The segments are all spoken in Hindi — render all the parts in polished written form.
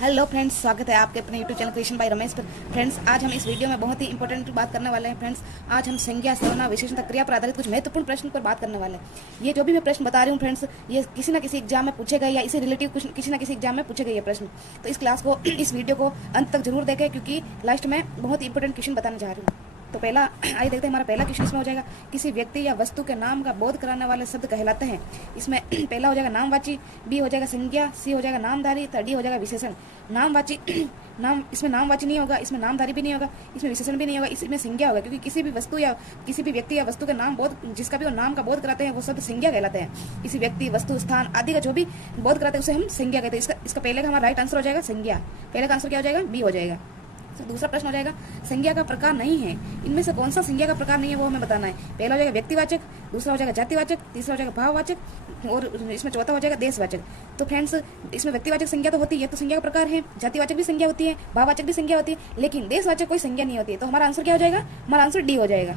हेलो फ्रेंड्स, स्वागत है आपके अपने YouTube channel creation bye Ramesh पर। फ्रेंड्स, आज हम इस वीडियो में बहुत ही इंपॉर्टेंट बात करने वाले हैं। फ्रेंड्स, आज हम संज्ञा, सर्वनाम, विशेषण, क्रिया पर आधारित कुछ महत्वपूर्ण प्रश्न पर बात करने वाले हैं। ये जो भी मैं प्रश्न बता रही हूँ फ्रेंड्स, ये किसी ना किसी एग्जाम में पूछे गए या इसी रिलेटिव किसी ना किसी एग्जाम में पूछे गए ये प्रश्न। तो इस क्लास को, इस वीडियो को अंत तक जरूर देखें, क्योंकि लास्ट में बहुत ही इंपॉर्टेंट क्वेश्चन बताने जा रही हूँ। तो पहला आइए देखते हैं, हमारा पहला क्वेश्चन इसमें हो जाएगा, किसी व्यक्ति या वस्तु के नाम का बोध कराने वाले शब्द कहलाते हैं। इसमें पहला हो जाएगा नामवाची, बी हो जाएगा संज्ञा, सी हो जाएगा नामधारी, डी हो जाएगा विशेषण। नामवाची इसमें नामवाची नहीं होगा, इसमें नामधारी भी नहीं होगा, इसमें विशेषण भी नहीं होगा, इसमें संज्ञा होगा, क्योंकि किसी भी वस्तु या किसी भी व्यक्ति या वस्तु के नाम बोध, जिसका भी वो नाम का बोध कराते हैं, वो शब्द संज्ञा कहलाते हैं। किसी व्यक्ति, वस्तु, स्थान आदि का जो भी बोध कराते हैं उसे हम संज्ञा कहते हैं। इसका पहले का हमारा राइट आंसर हो जाएगा संज्ञा। पहले का आंसर क्या हो जाएगा? बी हो जाएगा। तो दूसरा प्रश्न हो जाएगा, संज्ञा का प्रकार नहीं है, इनमें से कौन सा संज्ञा का प्रकार नहीं है वो हमें बताना है। पहला हो जाएगा व्यक्तिवाचक, दूसरा हो जाएगा जातिवाचक, तीसरा हो जाएगा भाववाचक और इसमें चौथा हो जाएगा देशवाचक। तो फ्रेंड्स, इसमें व्यक्तिवाचक संज्ञा तो होती है, तो संज्ञा का प्रकार है। जातिवाचक भी संज्ञा होती है, भाववाचक भी संज्ञा होती है, लेकिन देशवाचक कोई संज्ञा नहीं होती है। तो हमारा आंसर क्या हो जाएगा? हमारा आंसर डी हो जाएगा।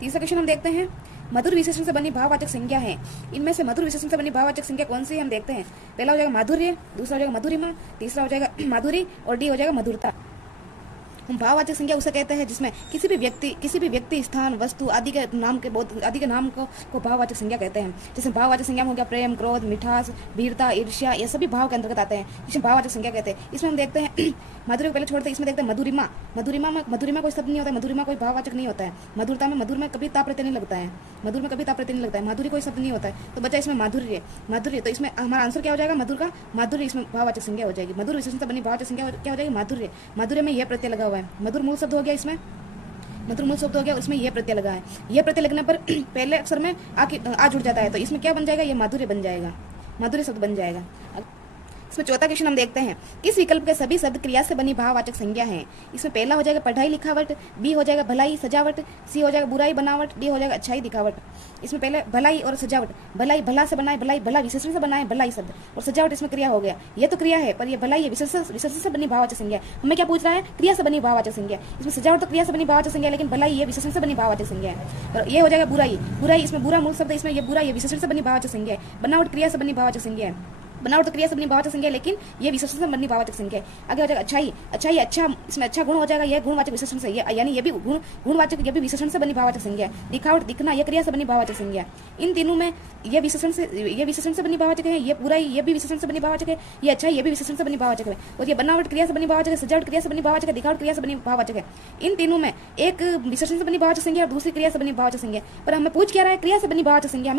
तीसरा क्वेश्चन हम देखते हैं, मधुर विशेषण से बनी भाववाचक संज्ञा है। इनमें से मधुर विशेषण से बनी भाववाचक संज्ञा कौन सी है हम देखते हैं। पहला हो जाएगा माधुर्य, दूसरा हो जाएगा मधुरिमा, तीसरा हो जाएगा माधुरी और डी हो जाएगा मधुरता। हम भाववाचक संज्ञा उसे कहते हैं जिसमें किसी भी व्यक्ति, स्थान, वस्तु आदि के नाम को भाववाचक संज्ञा कहते हैं। जैसे भाववाचक संज्ञा में हो गया प्रेम, क्रोध, मिठास, वीरता, ईर्ष्या, ये सभी भाव के अंतर्गत आते हैं, जिसे भाववाचक संज्ञा कहते हैं। इसमें हम देखते हैं माधुर्य को पहले छोड़ते हैं, इसमें देखते हैं मधुरिमा। मधुरिमा कोई शब्द नहीं होता है, मधुरिमा कोई भाववाचक नहीं होता है। मधुर में कभी ताप प्रत्यय नहीं लगता है, मधुर में कभी ताप प्रत्यय नहीं लगता है, माधुरी कोई शब्द नहीं होता है। तो बचा इसमें माधुर्य। तो इसमें हमारा आंसर क्या हो जाएगा? मधुर का माधुर्य इसमें भाववाचक संज्ञा हो जाएगी। मधुर विशेषण से बनी भाववाचक संज्ञा क्या हो जाएगी? माधुर्य में यह प्रत्यय लगा हुआ है। मधुर मूल शब्द हो गया, इसमें मधुर मूल शब्द हो गया, उसमें यह प्रत्यय लगा है। यह प्रत्यय लगने पर पहले अक्षर में आ जुड़ जाता है, तो इसमें क्या बन जाएगा? ये माधुर्य बन जाएगा, माधुर्य शब्द बन जाएगा। इसमें चौथा क्वेश्चन हम देखते हैं, किस विकल्प के सभी शब्द क्रिया से बनी भाववाचक संज्ञा है। इसमें पहला हो जाएगा पढ़ाई लिखावट, बी हो जाएगा भलाई सजावट, सी हो जाएगा बुराई बनावट, डी हो जाएगा अच्छाई दिखावट। इसमें पहले भलाई और सजावट, भलाई भला से बनाए, भला विशेषण से बनाए भलाई शब्द, और सजावट इसमें क्रिया हो गया। ये तो क्रिया है, पर ये भलाई विशेषण से बनी भाववाचक संज्ञा। हमें क्या पूछ रहा है? क्रिया से बनी भाववाचक संज्ञा। इसमें सजावट तो क्रिया से बनी भाववाचक संज्ञा, लेकिन भलाई ये विशेषण से बनी भाववाचक संज्ञा है। और ये हो जाएगा बुराई, इसमें बुरा मूल शब्द है, इसमें ये बुरा ये विशेषण से बनी भाववाचक संज्ञा है। बनावट क्रिया से बनी भाववाचक संज्ञा है, बनावट तो क्रिया से बनी भाववाचक संज्ञा, लेकिन ये विशेषण से बनी भाववाचक संज्ञा है। आगे हो जाएगा अच्छाई, अच्छा, इसमें अच्छा गुण हो जाएगा, यह गुणवाचक विशेषण से, यानी ये भी गुणवाचक, ये भी विशेषण से बनी भाववाचक संज्ञा है। दिखावट दिखना, यह क्रिया से बनी भाववाचक संज्ञा है। इन तीनों में ये विशेषण से बनी भाववाचक है, ये बुराई ये भी विशेषण से बनी भाववाचक है, ये अच्छाई ये भी विशेषण से बनी भाववाचक है, और ये बनावट क्रिया से बनी भाववाचक है, सजावट क्रिया से बनी भाववाचक है, दिखावट क्रिया से बनी भाववाचक है। इन तीनों में एक विशेषण से बनी भाववाचक संज्ञा और दूसरी क्रिया से बनी भाववाचक संज्ञा, पर हमें पूछ क्या रहा है? क्रिया से बनी भाववाचक संज्ञा।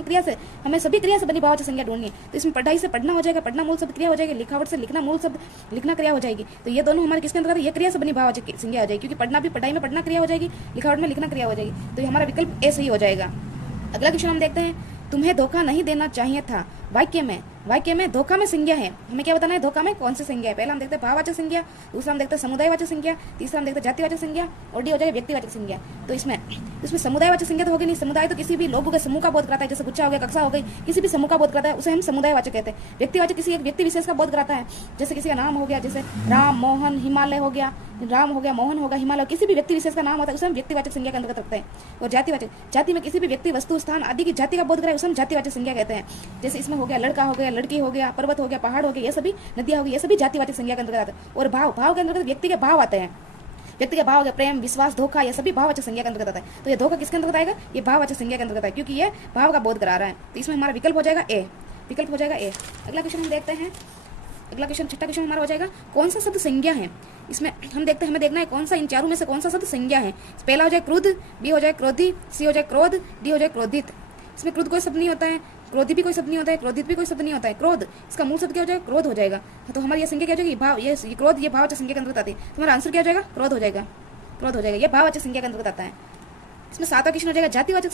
हमें सभी क्रिया से बनी भाववाचक संज्ञा ढूंढनी है। तो इसमें पढ़ाई से पढ़ना हो जाएगा, पढ़ना मूल शब्द क्रिया हो जाएगी, लिखावट से लिखना मूल शब्द लिखना क्रिया हो जाएगी। तो ये दोनों हमारे किसके अंतर्गत? ये क्रिया से बनी भाववाचक संज्ञा हो जाएगी, क्योंकि पढ़ना भी, पढ़ाई में पढ़ना क्रिया हो जाएगी, लिखावट में लिखना क्रिया हो जाएगी। तो ये हमारा विकल्प ए सही हो जाएगा। अगला क्वेश्चन हम देखते हैं, तुम्हें धोखा नहीं देना चाहिए था। वाक्य में धोखा में संज्ञा है, हमें क्या बताना है? धोखा में कौन सी संज्ञा है? पहला हम देखते हैं भाववाचक संज्ञा, दूसरा हम देखते हैं समुदायवाचक संज्ञा, तीसरा हम देखते हैं जातिवाचक संज्ञा और डी हो जाएगा व्यक्तिवाचक संज्ञा। तो इसमें समुदायवाचक संज्ञा तो होगी नहीं। समुदाय तो किसी भी लोगों के समूह का बोध कराता है, जैसे गुच्छा हो गया, कक्षा हो गई, किसी भी समूह का बोध कराता है, उसे हम समुदायवाचक कहते हैं। व्यक्तिवाचक किसी एक व्यक्ति विशेष का बोध कराता है, जैसे किसी का नाम हो गया, जैसे राम, मोहन, हिमालय हो गया, राम हो गया, मोहन होगा, हिमालय, किसी भी व्यक्ति विशेष का नाम होता है, उसे हम व्यक्तिवाचक संज्ञा के अंतर्गत रखते हैं। और जाति में किसी भी व्यक्ति, वस्तु, स्थान आदि की जाति का बोध कराए, उसे हम जातिवाचक संज्ञा कहते हैं। जैसे इसमें हो गया लड़का हो गया, लड़की हो गया, पर्वत हो गया, पहाड़ हो गया, ये सभी नदियां हो गई, ये सभी जातिवाचक संज्ञा के अंतर्गत आते हैं। और भाव के अंतर्गत व्यक्ति के भाव आते हैं। व्यक्ति के भाव हो गया प्रेम, विश्वास, धोखा, ये सभी भाववाचक संज्ञा के अंतर्गत आता है। तो ये धोखा किसके अंतर्गत आएगा? ये भाववाचक संज्ञा के अंतर्गत है, क्योंकि ये भाव का बोध करा रहा है। तो इसमें हमारा विकल्प हो जाएगा ए। अगला क्वेश्चन हम देखते हैं, छठा क्वेश्चन हमारा हो जाएगा, कौन सा शब्द संज्ञा है। इसमें हम देखते हैं, हमें देखना है कौन सा इन चारों में से कौन सा शब्द संज्ञा है। पहला हो जाए क्रुद्ध, बी हो जाए क्रोधी, सी हो जाए क्रोध, डी हो जाए क्रोधित। इसमें क्रुद्ध कोई शब्द नहीं होता है, क्रोधी भी कोई शब्द नहीं होता है, क्रोधित भी कोई शब्द नहीं होता है। क्रोध इसका मूल शब्द क्या हो जाएगा? क्रोध हो जाएगा। तो हमारी ये संज्ञा क्या हो जाएगी? भाव, ये क्रोध ये भाववाचक संज्ञा के अंतर्गत आती है। तो हमारा आंसर क्या हो जाएगा? क्रोध हो जाएगा। ये भाववाचक संज्ञा के अंतर्गत आता है। इसमें सातवां क्वेश्चन हो जाएगा, जातिवाचक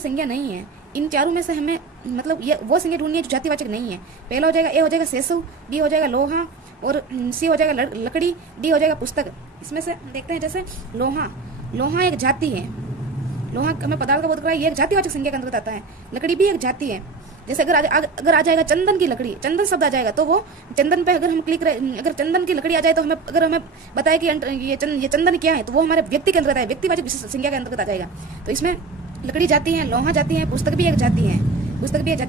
संज्ञा नहीं है। इन चारों में से हमें मतलब ये वो संज्ञा ढूंढनी है जो जातिवाचक नहीं है। पहला हो जाएगा ए हो जाएगा सेसु, बी हो जाएगा लोहा और सी हो जाएगा लकड़ी, डी हो जाएगा पुस्तक। इसमें से देखते हैं, जैसे लोहा एक जाति है, लोहा हमें पदार्थ का बोध कराए, ये एक जातिवाचक संज्ञा के अंतर्गत आता है। लकड़ी भी एक जाति है। जैसे अगर आ जाएगा चंदन की लकड़ी, चंदन शब्द आ जाएगा, तो वो चंदन पे अगर हम क्लिक करें, अगर चंदन की लकड़ी आ जाए तो हमें बताए कि ये चंदन क्या है, तो वो हमारे व्यक्ति के अंतर्गत है, व्यक्तिवाचक संज्ञा के अंतर्गत आ जाएगा। तो इसमें लकड़ी जाती है, लोहा जाती है, पुस्तक भी एक जाती है,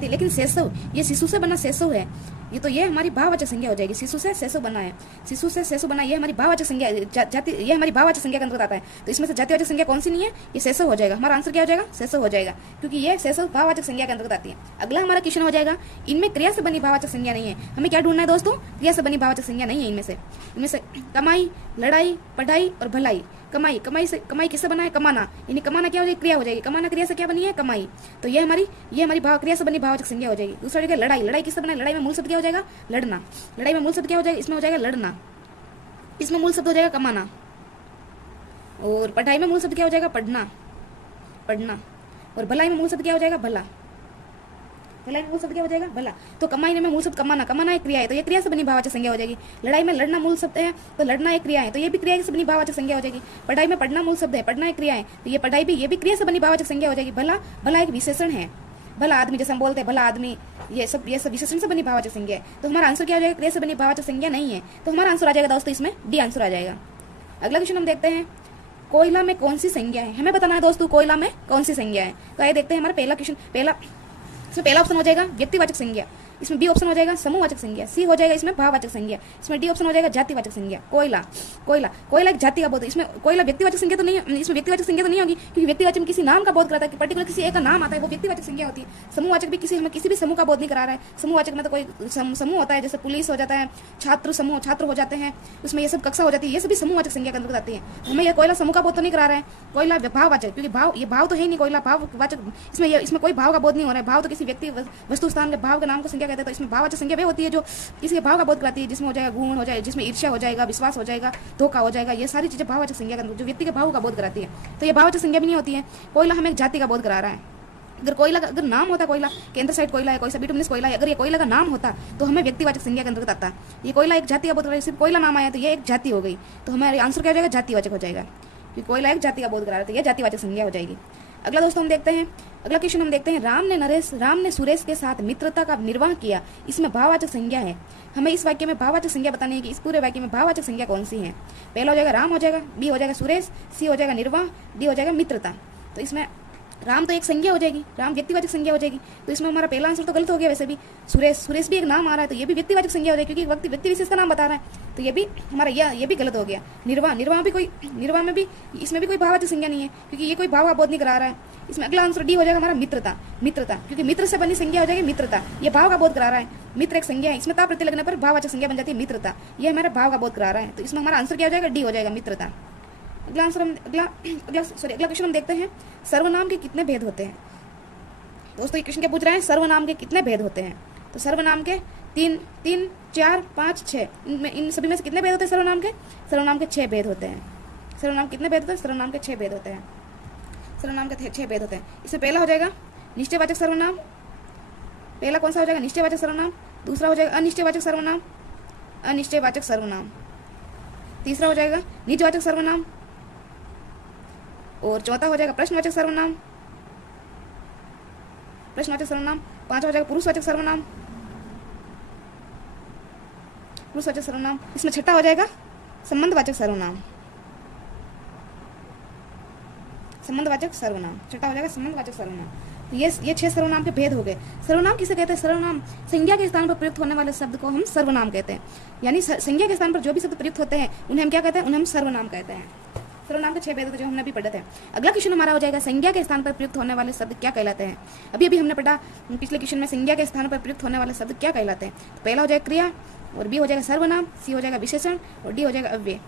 लेकिन सेसव ये शिशु से बना सेसव है। ये हमारी भाववाचक संज्ञा हो जाएगी। शिशु से सेसु बना है, शिशु से सेसु बना, ये हमारी भाववाचक संज्ञा जाति, ये हमारी भाववाचक संज्ञा के अंतर्गत आता है। तो इसमें से जातिवाचक संज्ञा कौन सी नहीं है, ये सेसु हो जाएगा। हमारा आंसर क्या हो जाएगा, सेसु हो जाएगा, क्योंकि ये सेसु भाववाचक संज्ञा के अंतर्गत आती है। अगला हमारा क्वेश्चन हो जाएगा, इनमें क्रिया से बनी भाववाचक संज्ञा नहीं है। हमें क्या ढूंढना है दोस्तों, क्रिया से बनी भाववाचक संज्ञा नहीं है। इनमें से कमाई, लड़ाई, पढ़ाई और भलाई। कमाई किससे बना है, कमाना, यानी कमाना क्या हो जाएगी, क्रिया हो जाएगी। कमाना क्रिया से क्या बनी है, कमाई। तो ये हमारी भाव क्रिया से बनी भाववाचक संज्ञा हो जाएगी। दूसरा हो जाएगा लड़ाई किससे बना है, लड़ाई में मूल शब्द क्या हो जाएगा, लड़ना। लड़ाई में मूल शब्द क्या हो जाएगा, इसमें हो जाएगा लड़ना, इसमें मूल शब्द हो जाएगा कमाना। और पढ़ाई में मूल शब्द क्या हो जाएगा, पढ़ना। और भलाई में मूल शब्द क्या हो जाएगा, भला। भलाई में मूल शब्द क्या हो जाएगा, भला। तो कमाई में मूल शब्द कमाना एक क्रिया है, तो ये क्रिया से बनी भाववाचक संज्ञा हो जाएगी। लड़ाई में लड़ना मूल शब्द है, तो लड़ना एक क्रिया है, तो ये भी क्रिया से बनी भाववाचक संज्ञा हो जाएगी। पढ़ाई में पढ़ना मूल शब्द है, पढ़ना एक क्रिया है, तो ये पढ़ाई भी, ये भी क्रिया से बनी भाववाचक संज्ञा हो जाएगी। भला एक विशेषण है, भला आदमी, जैसे हम बोलते हैं भला आदमी, ये सब विशेषण से बनी भाववाचक संज्ञा है। तो हमारा आंसर क्या हो जाएगा, क्रिया से बनी भाववाचक संज्ञा नहीं है। तो हमारा आंसर आ जाएगा दोस्तों, इसमें डी आंसर आ जाएगा। अगला क्वेश्चन हम देखते हैं, कोयला में कौन सी संज्ञा है। हमें बताना है दोस्तों, कोयला में कौन सी संज्ञा है। तो आइए देखते हैं हमारा पहला क्वेश्चन। इसमें पहला ऑप्शन हो जाएगा व्यक्तिवाचक संज्ञा, इसमें बी ऑप्शन हो जाएगा समूहवाचक संज्ञा, सी हो जाएगा इसमें भाववाचक संज्ञा, इसमें डी ऑप्शन हो जाएगा जातिवाचक संज्ञा। कोयला एक जाति का बोध है। इसमें कोयला व्यक्तिवाचक संज्ञा तो नहीं, इसमें व्यक्तिवाचक संज्ञा तो नहीं होगी, क्योंकि व्यक्तिवाचक में किसी नाम का बोध कराता है, पर्टिकुलर किसी एक का नाम आता है, वो व्यक्तिवाचक संज्ञा होती है। समूहवाचक भी हमें किसी भी समूह का बोध नहीं करा रहा है। समूहवाचक में तो कोई समूह होता है, जैसे पुलिस हो जाता है, छात्र हो जाते हैं, उसमें ये सब कक्षा हो जाती है, ये सभी समूहवाचक संज्ञा के अंतर्गत आती है। हमें यह कोयला समूह का बोध तो नहीं करा रहा है, कोयला भाववाचक, क्योंकि ये भाव तो है ही नहीं, कोयला भाववाचक, इसमें कोई भाव का बोध नहीं हो रहा है। भाव तो किसी व्यक्ति वस्तु स्थान के भाव के नाम को संज्ञा कहते हैं। तो इसमें भाववाचक संज्ञा वे होती है जो किसी के भाव का बोध कराती है, जिसमें हो जाएगा गुण हो जाएगा, जिसमें ईर्ष्या हो जाएगा, विश्वास हो जाएगा, धोखा हो जाएगा, ये सारी चीजें भाववाचक संज्ञा जो व्यक्ति के भाव का बोध कराती है। तो ये भाववाचक संज्ञा भी नहीं होती है। कोयला हमें एक जाति का बोध करा रहा है। अगर नाम होता कोयला, केंद्र साइड कोयला है, कोई सा बिटुमिनस कोयला है, अगर ये कोयला का नाम होता तो हमें व्यक्तिवाचक संज्ञा के अंतर्गत आता। ये कोयला एक जाति का बोध कर रहा है, सिर्फ कोयला नाम आया तो ये एक जाति हो गई, तो हमारे आंसर क्या हो जाएगा, जातिवाचक हो जाएगा, क्योंकि कोयला एक जाति का बोध करा रहा है, तो ये जातिवाचक संज्ञा हो जाएगी। अगला दोस्तों हम देखते हैं, अगला क्वेश्चन हम देखते हैं, राम ने सुरेश के साथ मित्रता का निर्वाह किया, इसमें भाववाचक संज्ञा है। हमें इस वाक्य में भाववाचक संज्ञा बतानी है कि इस पूरे वाक्य में भाववाचक संज्ञा कौन सी है। पहला हो जाएगा राम हो जाएगा, बी हो जाएगा सुरेश, सी हो जाएगा निर्वाह, डी हो जाएगा मित्रता। तो इसमें राम तो एक संज्ञा हो जाएगी, राम व्यक्तिवाचक संज्ञा हो जाएगी, तो इसमें हमारा पहला आंसर तो गलत हो गया। वैसे भी सुरेश भी एक नाम आ रहा है, तो ये भी व्यक्तिवाचक संज्ञा हो जाएगी, क्योंकि व्यक्ति विशेष का नाम बता रहा है, तो ये भी हमारा ये भी गलत हो गया। निर्वाह में भी इसमें भी कोई भाववाचक संज्ञा नहीं है, क्योंकि ये कोई भाव का बोध नहीं करा रहा है। इसमें अगला आंसर डी हो जाएगा हमारा मित्रता, क्योंकि मित्र से बनी संज्ञा हो जाएगी मित्रता, ये भाव का बोध करा रहा है। मित्र एक संज्ञा है, इसमें ता प्रत्यय लगने पर भाववाचक संज्ञा बन जाती है मित्रता, ये हमारा भाव का बोध करा रहा है। तो इसमें हमारा आंसर क्या हो जाएगा, डी हो जाएगा मित्रता। अगला क्वेश्चन हम देखते हैं, सर्वनाम के कितने भेद होते हैं। दोस्तों ये क्वेश्चन क्या पूछ रहा है, सर्वनाम के कितने भेद होते हैं। तो सर्वनाम के 3, 4, 5, 6, इन सभी में से कितने भेद होते हैं सर्वनाम के 6 भेद होते हैं। सर्वनाम कितने भेद होते हैं, सर्वनाम के 6 भेद होते हैं। सर्वनाम के 6 भेद होते हैं। इसमें पहला हो जाएगा निश्चयवाचक सर्वनाम, पहला कौन सा हो जाएगा, निश्चयवाचक सर्वनाम। दूसरा हो जाएगा अनिश्चयवाचक सर्वनाम, तीसरा हो जाएगा निजवाचक सर्वनाम, और चौथा हो जाएगा प्रश्नवाचक सर्वनाम, पांचवा हो जाएगा पुरुषवाचक सर्वनाम, इसमें छठा हो जाएगा संबंधवाचक सर्वनाम, छठा हो जाएगा संबंधवाचक सर्वनाम। तो ये 6 सर्वनाम के भेद हो गए। सर्वनाम किसे कहते हैं, सर्वनाम संज्ञा के स्थान पर प्रयुक्त होने वाले शब्द को हम सर्वनाम कहते हैं, यानी संज्ञा के स्थान पर जो भी शब्द प्रयुक्त होते हैं उन्हें हम क्या कहते हैं, उन्हें हम सर्वनाम कहते हैं। सर्वनाम के 6 भेद जो हमने अभी पढ़े थे। अगला क्वेश्चन हमारा हो जाएगा, संज्ञा के स्थान पर प्रयुक्त होने वाले शब्द क्या कहलाते हैं। अभी हमने पढ़ा पिछले क्वेश्चन में, संज्ञा के स्थान पर प्रयुक्त होने वाले शब्द क्या कहलाते हैं। तो पहला हो जाएगा क्रिया, और बी हो जाएगा सर्वनाम, सी हो जाएगा विशेषण, और डी हो जाएगा अव्यय।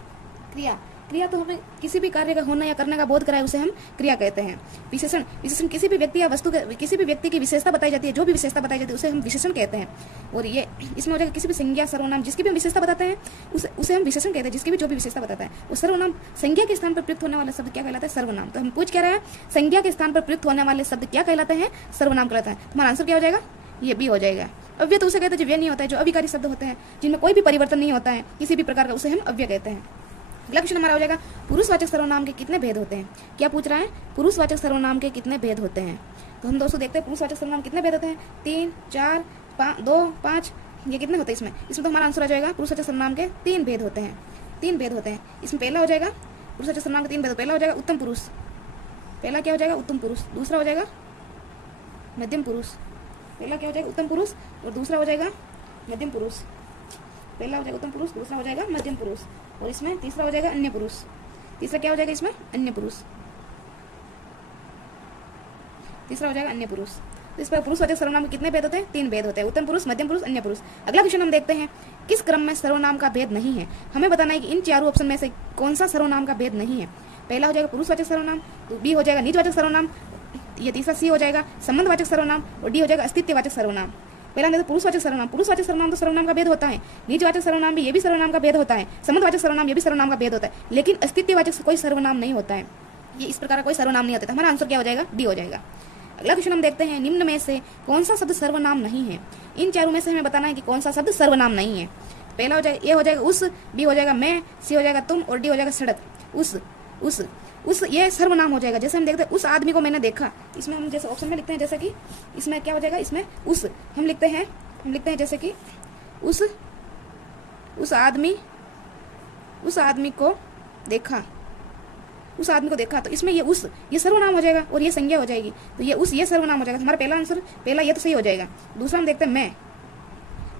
क्रिया तो हमें किसी भी कार्य का होना या करने का बोध कराए उसे हम क्रिया कहते हैं। विशेषण किसी भी व्यक्ति या वस्तु किसी भी व्यक्ति की विशेषता बताई जाती है, जो भी विशेषता बताई जाती है उसे हम विशेषण कहते हैं। और ये इसमें हो जाएगा किसी भी संज्ञा सर्वनाम जिसकी भी हम विशेषता बताते हैं उसे हम विशेषण कहते हैं, जिसकी भी जो भी विशेषता बताता है वो सर्वनाम। संज्ञा के स्थान पर प्रयुक्त होने वाला शब्द क्या कहलाता है, सर्वनाम। तो हम पूछ क्या रहे हैं, संज्ञा के स्थान पर प्रयुक्त होने वाले शब्द क्या कहलाते हैं, सर्वनाम कहलाता है। हमारा आंसर क्या हो जाएगा, ये भी हो जाएगा। अव्यय तो उसे कहते हैं जो व्यय नहीं होता है, जो अविकारी शब्द होते हैं जिनमें कोई भी परिवर्तन नहीं होता है किसी भी प्रकार का, उसे हम अव्यय कहते हैं। अगला क्वेश्चन हमारा हो जाएगा, पुरुषवाचक सर्वनाम के कितने भेद होते हैं। क्या पूछ रहा है, पुरुषवाचक सर्वनाम के कितने भेद होते हैं। तो हम दोस्तों देखते हैं पुरुषवाचक सर्वनाम कितने भेद होते हैं, 3, 4, 2, 5, ये कितने होते हैं। इसमें तो हमारा आंसर आ जाएगा, पुरुषवाचक सर्वनाम के 3 भेद होते हैं। 3 भेद होते हैं। इसमें पहला हो जाएगा पुरुषवाचक सर्वनाम के 3 भेद, पहला हो जाएगा उत्तम पुरुष, पहला क्या हो जाएगा उत्तम पुरुष, दूसरा हो जाएगा मध्यम पुरुष, पहला क्या हो जाएगा उत्तम पुरुष, और दूसरा हो जाएगा मध्यम पुरुष। पहला हो जाएगा उत्तम पुरुष, दूसरा हो जाएगा मध्यम पुरुष, और इसमें तीसरा हो जाएगा अन्य पुरुष। तीसरा क्या हो जाएगा इसमें? अन्य पुरुष। तीसरा हो जाएगा अन्य पुरुष। तो इस पर पुरुषवाचक सर्वनाम के कितने भेद होते हैं? 3 भेद होते हैं, उत्तम पुरुष, मध्यम पुरुष, अन्य पुरुष। अगला क्वेश्चन हम देखते हैं, किस क्रम में सर्वनाम का भेद नहीं है? हमें बताना है कि इन चारों ऑप्शन में से कौन सा सर्वनाम का भेद नहीं है। पहला हो जाएगा पुरुषवाचक सर्वनाम, बी हो जाएगा निजवाचक सर्वनाम, ये तीसरा सी हो जाएगा संबंधवाचक सर्वनाम, और डी हो जाएगा अस्तित्ववाचक सर्वनाम। पहला देखो पुरुषवाचक सर्वनाम। पुरुषवाचक सर्वनाम तो सर्वनाम का भेद होता है, निजवाचक सर्वनाम भी ये भी सर्वनाम का भेद होता है, संबंधवाचक सर्वनाम ये भी सर्वनाम का भेद होता है, लेकिन अस्तित्ववाचक कोई सर्वनाम नहीं होता है। ये इस प्रकार का कोई सर्वनाम नहीं होता है। हमारा आंसर क्या हो जाएगा? डी हो जाएगा। अगला क्वेश्चन हम देखते हैं, निम्न में से कौन सा शब्द सर्वनाम नहीं है? इन चारों में से हमें बताना है कि कौन सा शब्द सर्वनाम नहीं है। पहला हो जाएगा, ए हो जाएगा उस, बी हो जाएगा मैं, सी हो जाएगा तुम, और डी हो जाएगा सड़क। उस ये सर्वनाम हो जाएगा। जैसे हम देखते हैं उस आदमी को मैंने देखा, इसमें हम जैसे ऑप्शन में लिखते हैं, जैसे कि इसमें क्या हो जाएगा? इसमें उस हम लिखते हैं जैसे कि उस आदमी को देखा, उस आदमी को देखा, तो इसमें ये सर्वनाम हो जाएगा और ये संज्ञा हो जाएगी, तो ये सर्वनाम हो जाएगा। हमारा पहला आंसर, पहला ये तो सही हो जाएगा। दूसरा हम देखते हैं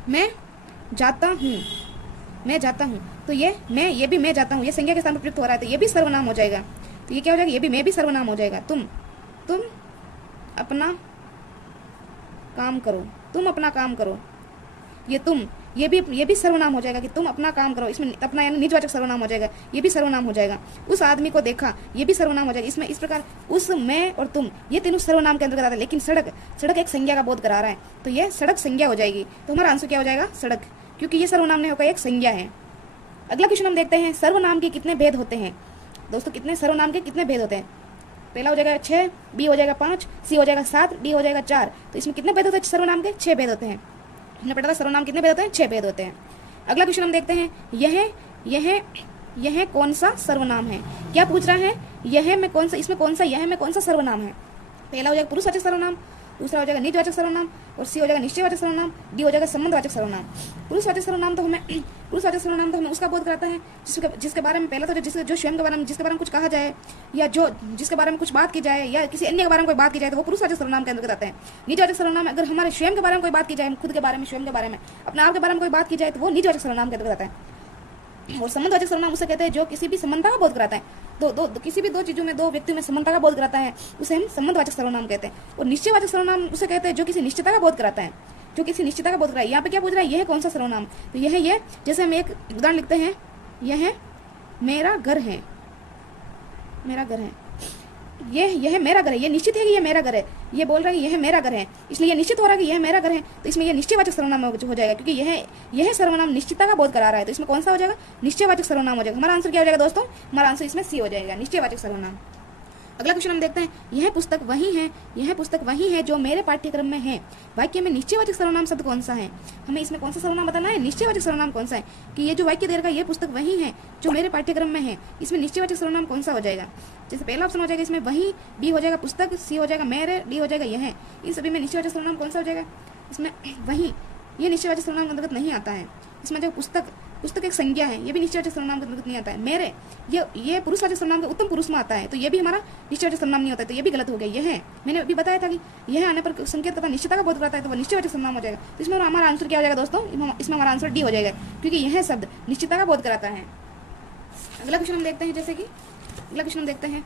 मैं जाता हूँ, तो ये भी मैं जाता हूँ, ये संज्ञा के स्थान पर प्रयुक्त हो रहा है, तो ये भी सर्वनाम हो जाएगा। तो ये क्या हो जाएगा? ये भी मैं भी सर्वनाम हो जाएगा। तुम अपना काम करो, ये भी सर्वनाम हो जाएगा कि तुम अपना काम करो। इसमें अपना यानी निजवाचक सर्वनाम हो जाएगा, ये भी सर्वनाम हो जाएगा। उस आदमी को देखा, ये भी सर्वनाम हो जाएगा। इसमें इस प्रकार उस, मैं और तुम ये तीनों सर्वनाम के अंतर्गत आते हैं, लेकिन सड़क एक संज्ञा का बोध करा रहा है, तो ये सड़क संज्ञा हो जाएगी। तो हमारा आंसर क्या हो जाएगा? सड़क, क्योंकि ये सर्वनाम नहीं होगा, एक संज्ञा है। अगला क्वेश्चन हम देखते हैं, सर्वनाम के कितने भेद होते हैं? दोस्तों सर्वनाम के कितने भेद होते हैं? पहला हो जाएगा 6, बी हो जाएगा 5, सी हो जाएगा 7, डी हो जाएगा 4। तो इसमें कितने भेद होते हैं सर्वनाम के? 6 भेद होते हैं। हमने पढ़ा था सर्वनाम कितने भेद होते हैं? 6 भेद होते हैं। अगला क्वेश्चन हम देखते हैं, यह कौन सा सर्वनाम है? क्या पूछ रहा है? इसमें कौन सा सर्वनाम है? पहला हो जाएगा पुरुषवाचक सर्वनाम, दूसरा हो जाएगा निजवाचक सर्वनाम, और सी हो जाएगा निश्चयवाचक सर्वनाम, डी हो जाएगा संबंधवाचक सर्वनाम। पुरुषवाचक सर्वनाम तो हमें उसका बोध कराता है जिसके बारे में, पहला तो जो स्वयं के बारे में, जिसके बारे में कुछ कहा जाए, या जिसके बारे में कुछ बात की जाए, या किसी अन्य के बारे में कोई बात की जाए, तो वो पुरुषवाचक सर्वनाम के अंतर्गत आते हैं। निजवाचक सर्वनाम अगर हमारे स्वयं के बारे में कोई बात की जाए, खुद के बारे में, स्वयं के बारे में, अपने आप के बारे में कोई बात की जाए, तो वो निजवाचक सर्वनाम के अंतर्गत आता है। और संबंधवाचक सर्वनाम उसे कहते हैं जो किसी भी समानता का बोध कराता है, किसी भी दो चीजों में, दो व्यक्तियों में समानता का बोध कराता है, उसे हम संबंधवाचक सर्वनाम कहते हैं। और निश्चयवाचक सर्वनाम उसे कहते हैं जो किसी निश्चितता का बोध कराता है, यहाँ पे क्या पूछ रहा है? यह कौन सा सर्वनाम? तो ये जैसे हम एक उदाहरण लिखते हैं, यह मेरा घर है, यह मेरा घर है, ये निश्चित है कि यह मेरा घर है, ये बोल रहा है कि यह मेरा घर है, इसलिए यह निश्चित हो रहा है कि यह मेरा घर है, तो इसमें यह निश्चयवाचक सर्वनाम हो जाएगा, क्योंकि यह सर्वनाम निश्चितता का बोध करा रहा है, तो इसमें कौन सा हो जाएगा? निश्चयवाचक सर्वनाम हो जाएगा। हमारा आंसर क्या हो जाएगा दोस्तों? हमारा आंसर इसमें सी हो जाएगा, निश्चयवाचक सर्वनाम। अगला क्वेश्चन हम देखते हैं, यह पुस्तक वही है जो मेरे पाठ्यक्रम में है। वाक्य में निश्चयवाचक सर्वनाम शब्द कौन सा है? हमें इसमें कौन सा सर्वनाम बताना है? निश्चयवाचक सर्वनाम कौन सा है कि ये जो वाक्य दे रखा है, यह पुस्तक वही है जो मेरे पाठ्यक्रम में है, इसमें निश्चयवाचक सर्वनाम कौन सा हो जाएगा? जैसे पहला ऑप्शन हो जाएगा इसमें वही, बी हो जाएगा पुस्तक, सी हो जाएगा मेरे, डी हो जाएगा यह। इन सभी में निश्चयवाचक सर्वनाम कौन सा हो जाएगा? इसमें वही, ये निश्चयवाचक सर्वनाम के अंतर्गत नहीं आता है। इसमें जो पुस्तक एक संज्ञा है, ये भी निश्चयवाचक सर्वनाम के अंतर्गत नहीं आता है। मेरे, ये पुरुषवाचक सर्वनाम के उत्तम पुरुष में आता है, तो ये भी हमारा निश्चयवाचक सर्वनाम नहीं होता है, तो ये भी गलत हो गया। यह मैंने अभी बताया था कि यह आने पर संकेत तथा निश्चितता का बोध कराता है, तो वो निश्चयवाचक सर्वनाम हो जाएगा। तो इसमें हमारा आंसर क्या हो जाएगा दोस्तों? इसमें हमारा आंसर डी हो जाएगा, क्योंकि यह शब्द निश्चितता का बोध कराता है। अगला क्वेश्चन हम देखते हैं, जैसे कि अगला क्वेश्चन हम देखते हैं,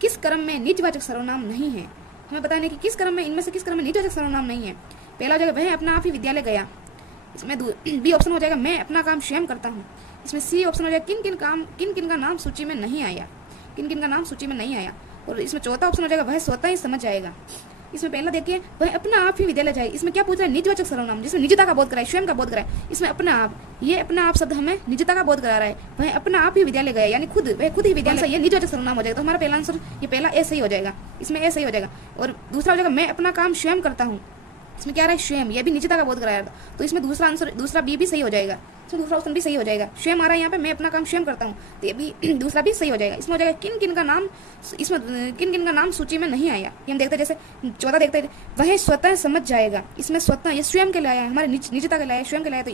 किस क्रम में निजवाचक सर्वनाम नहीं है? हमें बताना है कि किस क्रम में, इनमें से किस क्रम में निजवाचक सर्वनाम नहीं है। पहला हो जाएगा वह अपना आप ही विद्यालय गया, इसमें बी ऑप्शन हो जाएगा मैं अपना काम स्वयं करता हूँ। इसमें सी ऑप्शन हो जाएगा किन किन का नाम सूची में नहीं आया, और इसमें चौथा ऑप्शन हो जाएगा वह स्वतः ही समझ जाएगा। इसमें पहला देखिए, वह अपना आप ही विद्यालय जाए, इसमें क्या पूछ रहा है? निजवाचक सर्वनाम, जिसमें निजता का बोध कराए, स्वयं का बोध कराए। इसमें अपना आप, ये अपना आप शब्द हमें निजता का बोध करा रहा है, वह अपना आप ही विद्यालय गया, यानी वह खुद ही विद्यालय, ये निजवाचक सर्वनाम हो जाएगा। तो हमारा पहला आंसर, ये पहला ए सही हो जाएगा, इसमें ए सही हो जाएगा। और दूसरा हो जाएगा मैं अपना काम स्वयं करता हूँ, इसमें क्या रहा है? स्वयं, ये भी निजता का बोध कराया था, तो इसमें दूसरा आंसर, दूसरा बी भी सही हो जाएगा, इसमें दूसरा ऑप्शन भी सही हो जाएगा। स्वयं आ रहा है यहाँ पे, मैं अपना काम स्वयं करता हूँ, तो ये भी दूसरा भी सही हो जाएगा। इसमें हो जाएगा किन किन का नाम सूची में नहीं आया। ये हम देखते हैं, जैसे चौथा देखते हैं, वह स्वतः समझ जाएगा, इसमें स्वतः ये स्वयं के लिए आया है, हमारे निजता के लिए आया, स्वयं के लिए आया, तो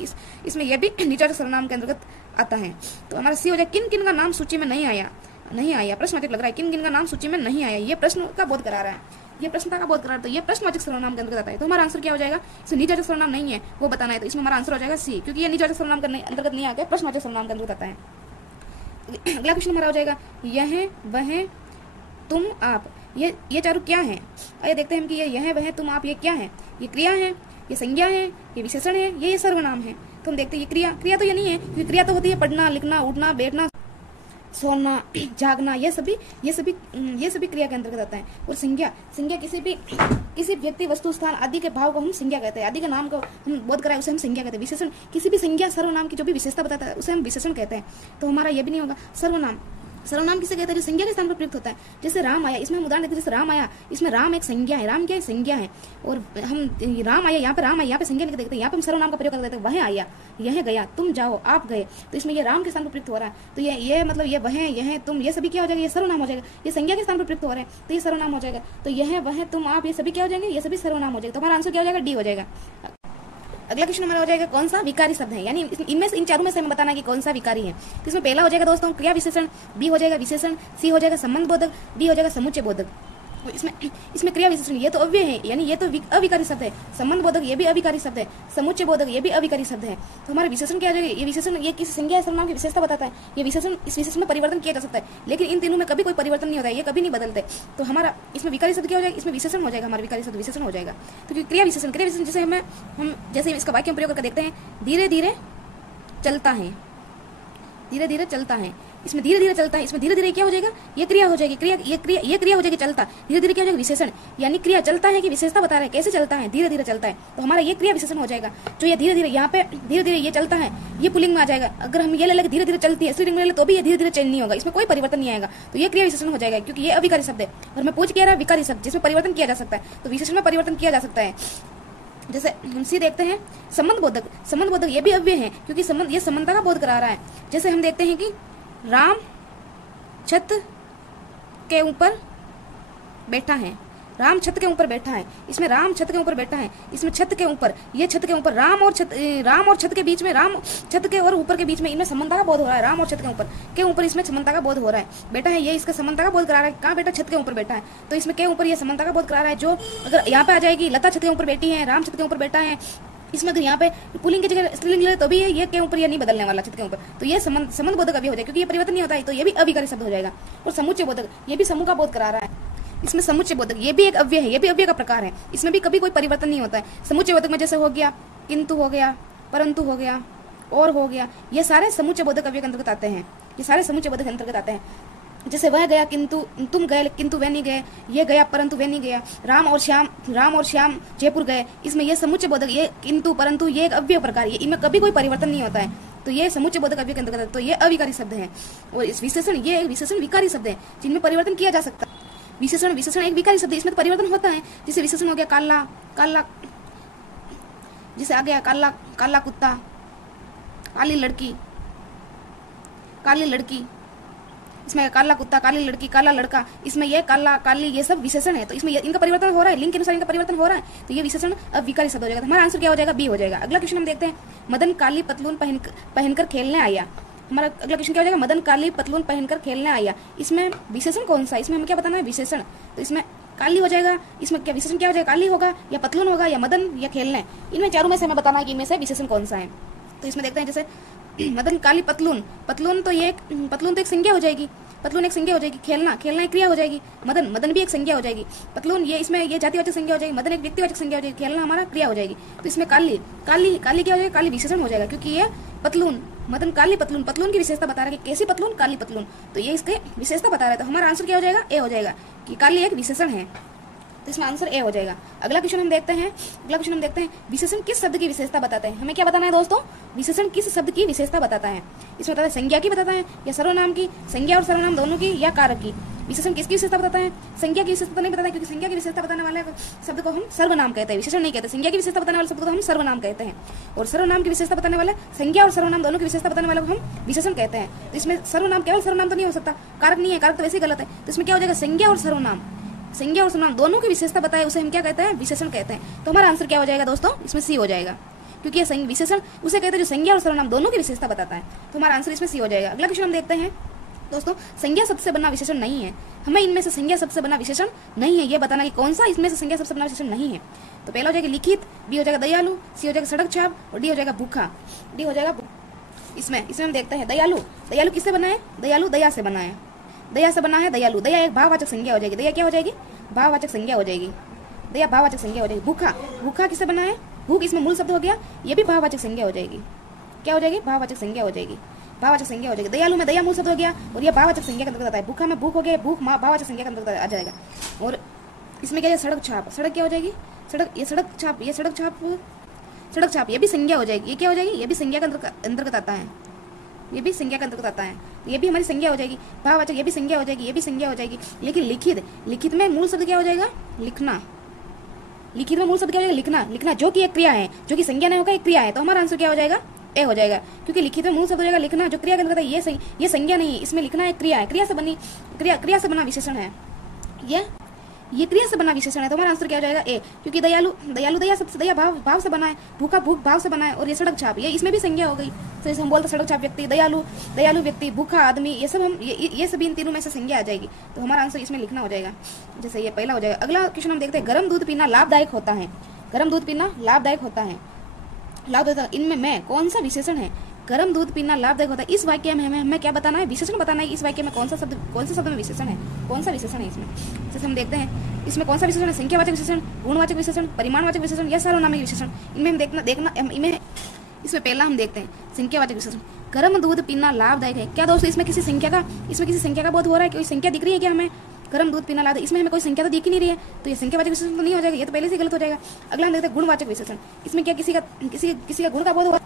इसमें यह भी निजवाचक सर्वनाम के अंतर्गत आता है। तो हमारा सी हो जाएगा किन किन का नाम सूची में नहीं आया। प्रश्नवाचक लग रहा है, किन किन का नाम सूची में नहीं आया, ये प्रश्न का बोध करा रहा है। ये प्रश्नता का बोध करा रहा है, तो ये प्रश्नवाचक सर्वनाम के अंतर्गत आता है। तो हमारा आंसर क्या हो जाएगा, इसमें निजवाचक सर्वनाम नहीं है वो बताना है, तो इसमें हमारा आंसर हो जाएगा सी, क्योंकि ये निजवाचक सर्वनाम के अंतर्गत नहीं आके प्रश्नवाचक सर्वनाम के अंतर्गत आता है। अगला क्वेश्चन हमारा हो जाएगा यह वह तुम आप, ये चारों क्या है। आइए देखते हैं कि ये यह वह तुम आप ये क्या है। ये क्रिया है, ये संज्ञा है, ये विशेषण है, ये सर्वनाम है। तो हम देखते हैं ये क्रिया तो ये नहीं है, क्योंकि क्रिया तो होती है पढ़ना, लिखना, उठना, बैठना, सोना, जागना, ये सभी क्रिया के अंतर्गत आता है। और संज्ञा किसी व्यक्ति, वस्तु, स्थान आदि के भाव को हम संज्ञा कहते हैं। आदि के नाम को हम बोध कराए उसे हम संज्ञा कहते हैं। विशेषण किसी भी संज्ञा सर्वनाम की जो भी विशेषता बताता है उसे हम विशेषण कहते हैं। तो हमारा ये भी नहीं होगा। सर्वनाम किसे कहते हैं, जो संज्ञा के स्थान पर प्रयुक्त होता है। जैसे राम आया, इसमें हम उदाहरण देते हैं, जैसे राम आया, इसमें राम एक संज्ञा है। राम क्या है, संज्ञा है। और हम राम आया, यहाँ पे राम आया, यहाँ पे संज्ञा लिख देखते हैं, यहाँ पे हम सर्वनाम का प्रयोग कर देते हैं। वह आया, यह गया, तुम जाओ, आप गए, तो इसमें ये राम के स्थान पर प्रयुक्त हो रहा है। तो ये मतलब ये वह, यह, तुम, ये सभी क्या हो जाएगा, ये सर्वनाम हो जाएगा। ये संज्ञा के स्थान पर प्रयुक्त हो रहे हैं तो ये सर्वनाम हो जाएगा। तो यह वह तुम आप ये सभी क्या हो जाएंगे, ये सभी सर्वनाम हो जाएगा। तो हमारा आंसर क्या हो जाएगा, डी हो जाएगा। अगला क्वेश्चन हमारा हो जाएगा कौन सा विकारी शब्द है, यानी इनमें से इन चारों में से हमें बताना है कि कौन सा विकारी है। तो इसमें पहला हो जाएगा दोस्तों क्रिया विशेषण, बी हो जाएगा विशेषण, सी हो जाएगा संबंध बोधक, डी हो जाएगा समुच्चय बोधक। और इसमें क्रिया विशेषण ये तो अव्यय है, यानी ये तो अविकारी शब्द है। संबंध बोधक ये भी अविकारी शब्द है। समुच्चय बोधक ये भी अविकारी शब्द है। तो हमारा विशेषण क्या हो जाएगा, ये विशेषण ये किसी संज्ञा सर्वनाम की विशेषता बताता है। ये विशेषण, इस विशेषण में परिवर्तन किया जा सकता है, लेकिन इन तीनों में कभी कोई परिवर्तन नहीं होता है, ये कभी नहीं बदलते। तो हमारा इसमें विकारी शब्द क्या हो जाएगा, इसमें विशेषण हो जाएगा, हमारा विकारी शब्द विशेषण हो जाएगा। तो क्रिया विशेषण जैसे हम जैसे इसका वाक्य प्रयोग करके देखते हैं, धीरे धीरे चलता है, धीरे धीरे चलता है। इसमें धीरे धीरे चलता है, इसमें धीरे धीरे क्या हो जाएगा, ये क्रिया हो जाएगी। ये क्रिया हो जाएगी चलता, धीरे धीरे क्या हो जाएगा विशेषण, यानी क्रिया चलता है कि विशेषता बता रहा है, कैसे चलता है, धीरे धीरे चलता है। तो हमारा ये क्रिया विशेषण हो जाएगा। जो ये धीरे धीरे, यहाँ पे धीरे धीरे ये चलता है, ये पुल्लिंग में आ जाएगा। अगर हम ये ले लेंगे धीरे धीरे चलती है, स्त्रीलिंग में ले ले तो भी ये धीरे धीरे चेंज नहीं होगा, इसमें कोई परिवर्तन नहीं आएगा। तो ये क्रिया विशेषण हो जाएगा, क्योंकि ये अविकारी शब्द है। और मैं पूछ क्या रहा विकारी शब्द जिसमें परिवर्तन किया जा सकता है, तो विशेषण में परिवर्तन किया जा सकता है। जैसे हम सी देखते हैं संबंध बोधक ये भी अव्यय है, क्योंकि संबंध ये समानता का बोध करा रहा है। जैसे हम देखते हैं कि राम छत के ऊपर बैठा है, राम छत के ऊपर बैठा है। इसमें राम छत के ऊपर बैठा है, इसमें छत के ऊपर, ये छत के ऊपर, राम और छत के बीच में, राम छत के और ऊपर के बीच में इनमें समानता का बोध हो रहा है। राम और छत के ऊपर इसमें समानता का बोध हो रहा है। बैठा है, ये इसका समानता का बोध करा रहा है। कहाँ बैठा, छत के ऊपर बैठा है, तो इसमें के ऊपर ये समानता का बोध करा रहा है। जो अगर यहाँ पे आ जाएगी लता छत के ऊपर बैठी है, राम छत के ऊपर बैठा है, इसमें अगर यहाँ पे पुल्लिंग की जगह स्त्रीलिंग ले तो भी ये के ऊपर ये नहीं बदलने वाला छत के ऊपर, तो ये संबंध बोधक अभी हो जाएगा, क्योंकि ये परिवर्तन नहीं होता है, तो ये भी अविकारी शब्द हो जाएगा। और समुच्चय बोधक ये भी समूह का बोध करा रहा है। इसमें समुच्चय बोधक ये भी एक अव्यय है, ये भी अव्यय का प्रकार है। इसमें भी कभी कोई परिवर्तन नहीं होता है। समुच्चय बोधक में जैसे हो गया किंतु, हो गया परंतु, हो गया और हो गया, ये सारे समुच्चय बोधक अव्यय के अंतर्गत आते हैं। ये सारे समुच्चय बोधक के अंतर्गत आते हैं। जैसे वह गया किंतु तुम गए किंतु वह नहीं गए, ये गया परंतु वह नहीं गया, राम और श्याम जयपुर गए। इसमें ये समुच्चय बोधक, ये किंतु परंतु, ये एक अव्यय प्रकार, ये इनमें कभी कोई परिवर्तन नहीं होता है। तो ये समुच्चय बोधक अव्यय के अंतर्गत, तो ये अविकारी शब्द है। और इस विशेषण, ये विशेषण विकारी शब्द है जिनमें परिवर्तन किया जा सकता है। विशेषण एक विकारी शब्द है, इसमें परिवर्तन होता है। जैसे विशेषण हो गया काला, जैसे आ गया काला कुत्ता, काली लड़की, इसमें काला कुत्ता, काली लड़की, काला लड़का, इसमें ये काला, काली, ये सब विशेषण है। तो इसमें इनका परिवर्तन हो रहा है, लिंग के अनुसार इनका परिवर्तन हो रहा है, तो ये विशेषण अब विकारी शब्द हो जाएगा। तो हमारा आंसर क्या हो जाएगा, बी हो जाएगा। अगला क्वेश्चन हम देखते हैं, मदन काली पतलून पहनकर खेलने आया। हमारा अगला क्वेश्चन क्या हो जाएगा, मदन काली पतलून पहनकर खेलने आया। इसमें विशेषण कौन सा है, इसमें हमें क्या बताना है, विशेषण। तो इसमें काली हो जाएगा, इसमें क्या विशेषण क्या हो जाएगा, काली होगा या पतलून होगा या मदन या खेलने, इनमें चारों में से हमें बताना है कि इनमें से विशेषण कौन सा है। तो इसमें देखते हैं जैसे मदन काली पतलून तो एक संज्ञा हो जाएगी, पतलून एक संज्ञा हो जाएगी। खेलना एक क्रिया हो जाएगी। मदन भी एक संज्ञा हो जाएगी। पतलून ये इसमें ये जातिवाचक संज्ञा हो जाएगी। मदन एक व्यक्तिवाचक संज्ञा हो जाएगी। खेलना हमारा क्रिया हो जाएगी। तो इसमें काली क्या हो जाएगा, काली विशेषण हो जाएगा, क्योंकि ये पतलून, मदन काली पतलून की विशेषता बता रहा है कि कैसी पतलून, काली पतलून, तो ये इसके विशेषता बता रहा है। तो हमारा आंसर क्या हो जाएगा, ए हो जाएगा, कि काली एक विशेषण है। तो इसमें आंसर ए हो जाएगा। अगला क्वेश्चन हम देखते हैं विशेषण किस शब्द की विशेषता बताते हैं। हमें क्या बताना है दोस्तों, विशेषण किस शब्द की विशेषता बताता है। इसमें बताता है संज्ञा की बताता है या सर्वनाम की, संज्ञा और सर्वनाम दोनों की या कारक की। विशेषण किसकी विशेषता बताता है, संज्ञा की विशेषता नहीं बताता है, क्योंकि संज्ञा की विशेषता बताने वाले शब्द को हम सर्वनाम कहते हैं, विशेषण नहीं कहते। संज्ञा की विशेषता बताने वाले शब्द को हम सर्वनाम कहते हैं, और सर्वनाम की विशेषता बताने वाले, संज्ञा और सर्वनाम दोनों की विशेषता बताने वाले को हम विशेषण कहते हैं। तो इसमें सर्वनाम, केवल सर्वनाम तो नहीं हो सकता, कारक नहीं है, कारक तो वैसे ही गलत है। तो इसमें क्या हो जाएगा, संज्ञा और सर्वनाम दोनों की विशेषता बताए उसे हम क्या कहते हैं, विशेषण कहते हैं। तो हमारा आंसर क्या हो जाएगा दोस्तों, इसमें सी हो जाएगा, क्योंकि ये विशेषण उसे कहते हैं जो संज्ञा और सर्वनाम दोनों की विशेषता बताता है। तो हमारा आंसर इसमें सी हो जाएगा। अगला क्वेश्चन हम देखते हैं, दोस्तों संज्ञा शब्द से बना विशेषण नहीं है, हमें इनमें से संज्ञा शब्द से बना विशेषण नहीं है, ये बताना कि कौन सा इसमें से संज्ञा शब्द से बना विशेषण नहीं है। तो पहला हो जाएगा लिखित, बी हो जाएगा दयालु, सी हो जाएगा सड़क छाप और डी हो जाएगा भूखा। डी हो जाएगा इसमें हम देखते हैं दयालु। दयालु किससे बना है? दयालु दया से बना है, दया से बना है दयालु। दया एक भाववाचक संज्ञा हो जाएगी, दया क्या हो जाएगी? भाववाचक संज्ञा हो जाएगी, दया भाववाचक संज्ञा हो जाएगी। भूखा, भूखा किससे बना है? भूख इसमें मूल शब्द हो गया, ये भी भाववाचक संज्ञा हो जाएगी। क्या हो जाएगी? भाववाचक संज्ञा हो जाएगी, भाववाचक संज्ञा हो जाएगी। दयालु में दया मूल शब्द हो गया और ये भाववाचक संज्ञा के अंतर्गत आता है। भूखा में भूख हो गया, भूख भाववाचक संज्ञा के अंतर्गत आ जाएगा। और इसमें क्या है? सड़क छाप, सड़क क्या हो जाएगी? सड़क, ये सड़क छाप, ये सड़क छाप, सड़क छाप ये भी संज्ञा हो जाएगी। ये क्या हो जाएगी? ये भी संज्ञा के अंतर्गत आता है, ये भी संज्ञा के अंतर्गत आता है, ये भी हमारी संज्ञा हो जाएगी। भाववाचक ये भी संज्ञा हो जाएगी, ये भी संज्ञा हो जाएगी। लेकिन लिखित, लिखित में मूल शब्द क्या हो जाएगा? लिखना। लिखित में मूल शब्द क्या हो जाएगा? लिखना। लिखना जो कि एक क्रिया है, जो कि संज्ञा नहीं होगा, एक क्रिया है, तो हमारा आंसर क्या हो जाएगा? ए हो जाएगा। क्योंकि लिखित में मूल शब्द हो जाएगा लिखना, जो क्रिया के अंतर्गत है, ये संज्ञा नहीं है, इसमें लिखना एक क्रिया है, क्रिया से बनी, क्रिया से बना विशेषण है, ये क्रिया से बना विशेषण है। तो हमारा आंसर क्या हो जाएगा? ए। क्योंकि दयालु, दयालु दया सबसे, दया भाव से बना है, भूखा भूख भाव से बना है, और ये सड़क छाप, ये इसमें भी संज्ञा हो गई। तो जैसे हम बोलते सड़क छाप व्यक्ति, दयालु व्यक्ति, भूखा आदमी, ये सब हम ये सभी इन तीनों में से संज्ञा आ जाएगी। तो हमारा आंसर इसमें लिखना हो जाएगा, जैसे ये पहला हो जाएगा। अगला क्वेश्चन हम देखते हैं, गर्म दूध पीना लाभदायक होता है। गर्म दूध पीना लाभदायक होता है, लाभदायक, इनमें मैं कौन सा विशेषण है? गर्म दूध पीना लाभदायक होता है। इस वाक्य में हमें क्या बताना है? विशेषण बताना है। इस वाक्य में कौन सा शब्द में विशेषण है? कौन सा विशेषण है इसमें? जैसे हम देखते हैं इसमें कौन सा विशेषण है? संख्यावाचक विशेषण, गुणवाचक विशेषण, परिमाणवाचक विशेषण या सार्वनामिक विशेषण? इनमें हम देखना इसमें पहला हम देखते हैं संख्यावाचक विशेषण। गर्म दूध पीना लाभदायक है। क्या दोस्तों इसमें किसी संख्या का बोध हो रहा है? कोई संख्या दिख रही है क्या हमें? गर्म दूध पीना लाभदायक, इसमें हमें कोई संख्या तो दिख ही नहीं रही है, तो ये संख्यावाचक विशेषण तो नहीं हो जाएगा, ये तो पहले से गलत हो जाएगा। अगला हम देखते हैं गुणवाचक विशेषण। इसमें क्या किसी का गुण का बोध हो रहा है?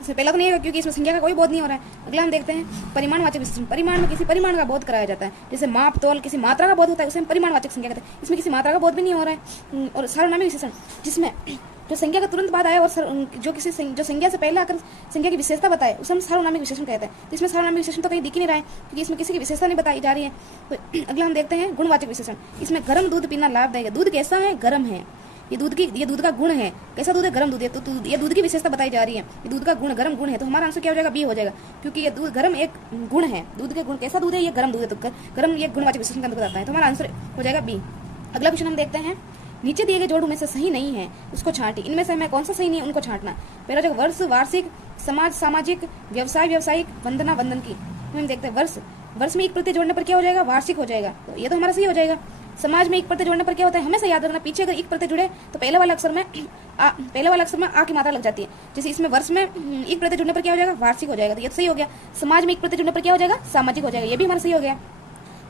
इसमें पहला तो नहीं है क्योंकि इसमें संख्या का कोई बोध नहीं हो रहा है। अगला हम देखते हैं परिमाणवाचक विशेषण। परिमाण में किसी परिमाण का बोध कराया जाता है, जैसे माप तोल किसी मात्रा का बोध होता है, उसे हम परिमाणवाचक संख्या कहते हैं। इसमें किसी मात्रा का बोध भी नहीं हो रहा है। और सार्वनामिक विशेषण, जिसमें जो संख्या का तुरंत बाद आया और जो संज्ञा से पहले आकर संख्या की विशेषता बताए, उसे हम सार्वनामिक विशेषण कहते हैं। तो इसमें सार्वनामिक विशेषण तो कहीं दिख ही नहीं रहा है क्योंकि इसमें किसी की विशेषता नहीं बताई जा रही है। तो अगला हम देखते हैं गुणवाचक विशेषण। इसमें गर्म दूध पीना लाभदायक है। दूध कैसा है? गर्म है। ये दूध का गुण है। कैसा दूध है? गर्म दूध है। तो ये दूध की विशेषता बताई जा रही है, ये दूध का गुण गर्म गुण है। तो हमारा आंसर क्या हो जाएगा? बी हो जाएगा, क्योंकि ये दूध गर्म एक गुण है। दूध के गुण, कैसा दूध है? ये गर्म दूध है, तो गर्म ये गुणवाचक विशेषण के अंतर्गत आता है। तो हमारा आंसर हो जाएगा बी। अगला क्वेश्चन हम देखते हैं, नीचे दिए गए जोड़ में से सही नहीं है, उसको छांटिए। इनमें से हमें कौन सा सही नहीं है, उनको छांटना। पहला जो वर्ष, वार्षिक, समाज, सामाजिक, व्यवसाय, व्यावसायिक, वंदना, वंदन की। हम देखते हैं वर्ष में एक प्रत्यय जोड़ने पर क्या हो जाएगा? वार्षिक हो जाएगा, तो ये तो हमारा सही हो जाएगा। समाज में एक प्रत्यय जोड़ने पर क्या होता है? हमेशा याद रखना, पीछे अगर एक प्रत्यय जुड़े तो पहले वाले अक्षर में आ की मात्रा लग जाती है। जैसे इसमें वर्ष में एक प्रत्यय जुड़ने पर क्या हो जाएगा? वार्षिक हो जाएगा, तो ये तो सही हो गया। समाज में एक प्रत्यय जुड़ने पर क्या हो जाएगा? सामाजिक हो जाएगा, ये भी हमारा सही हो गया।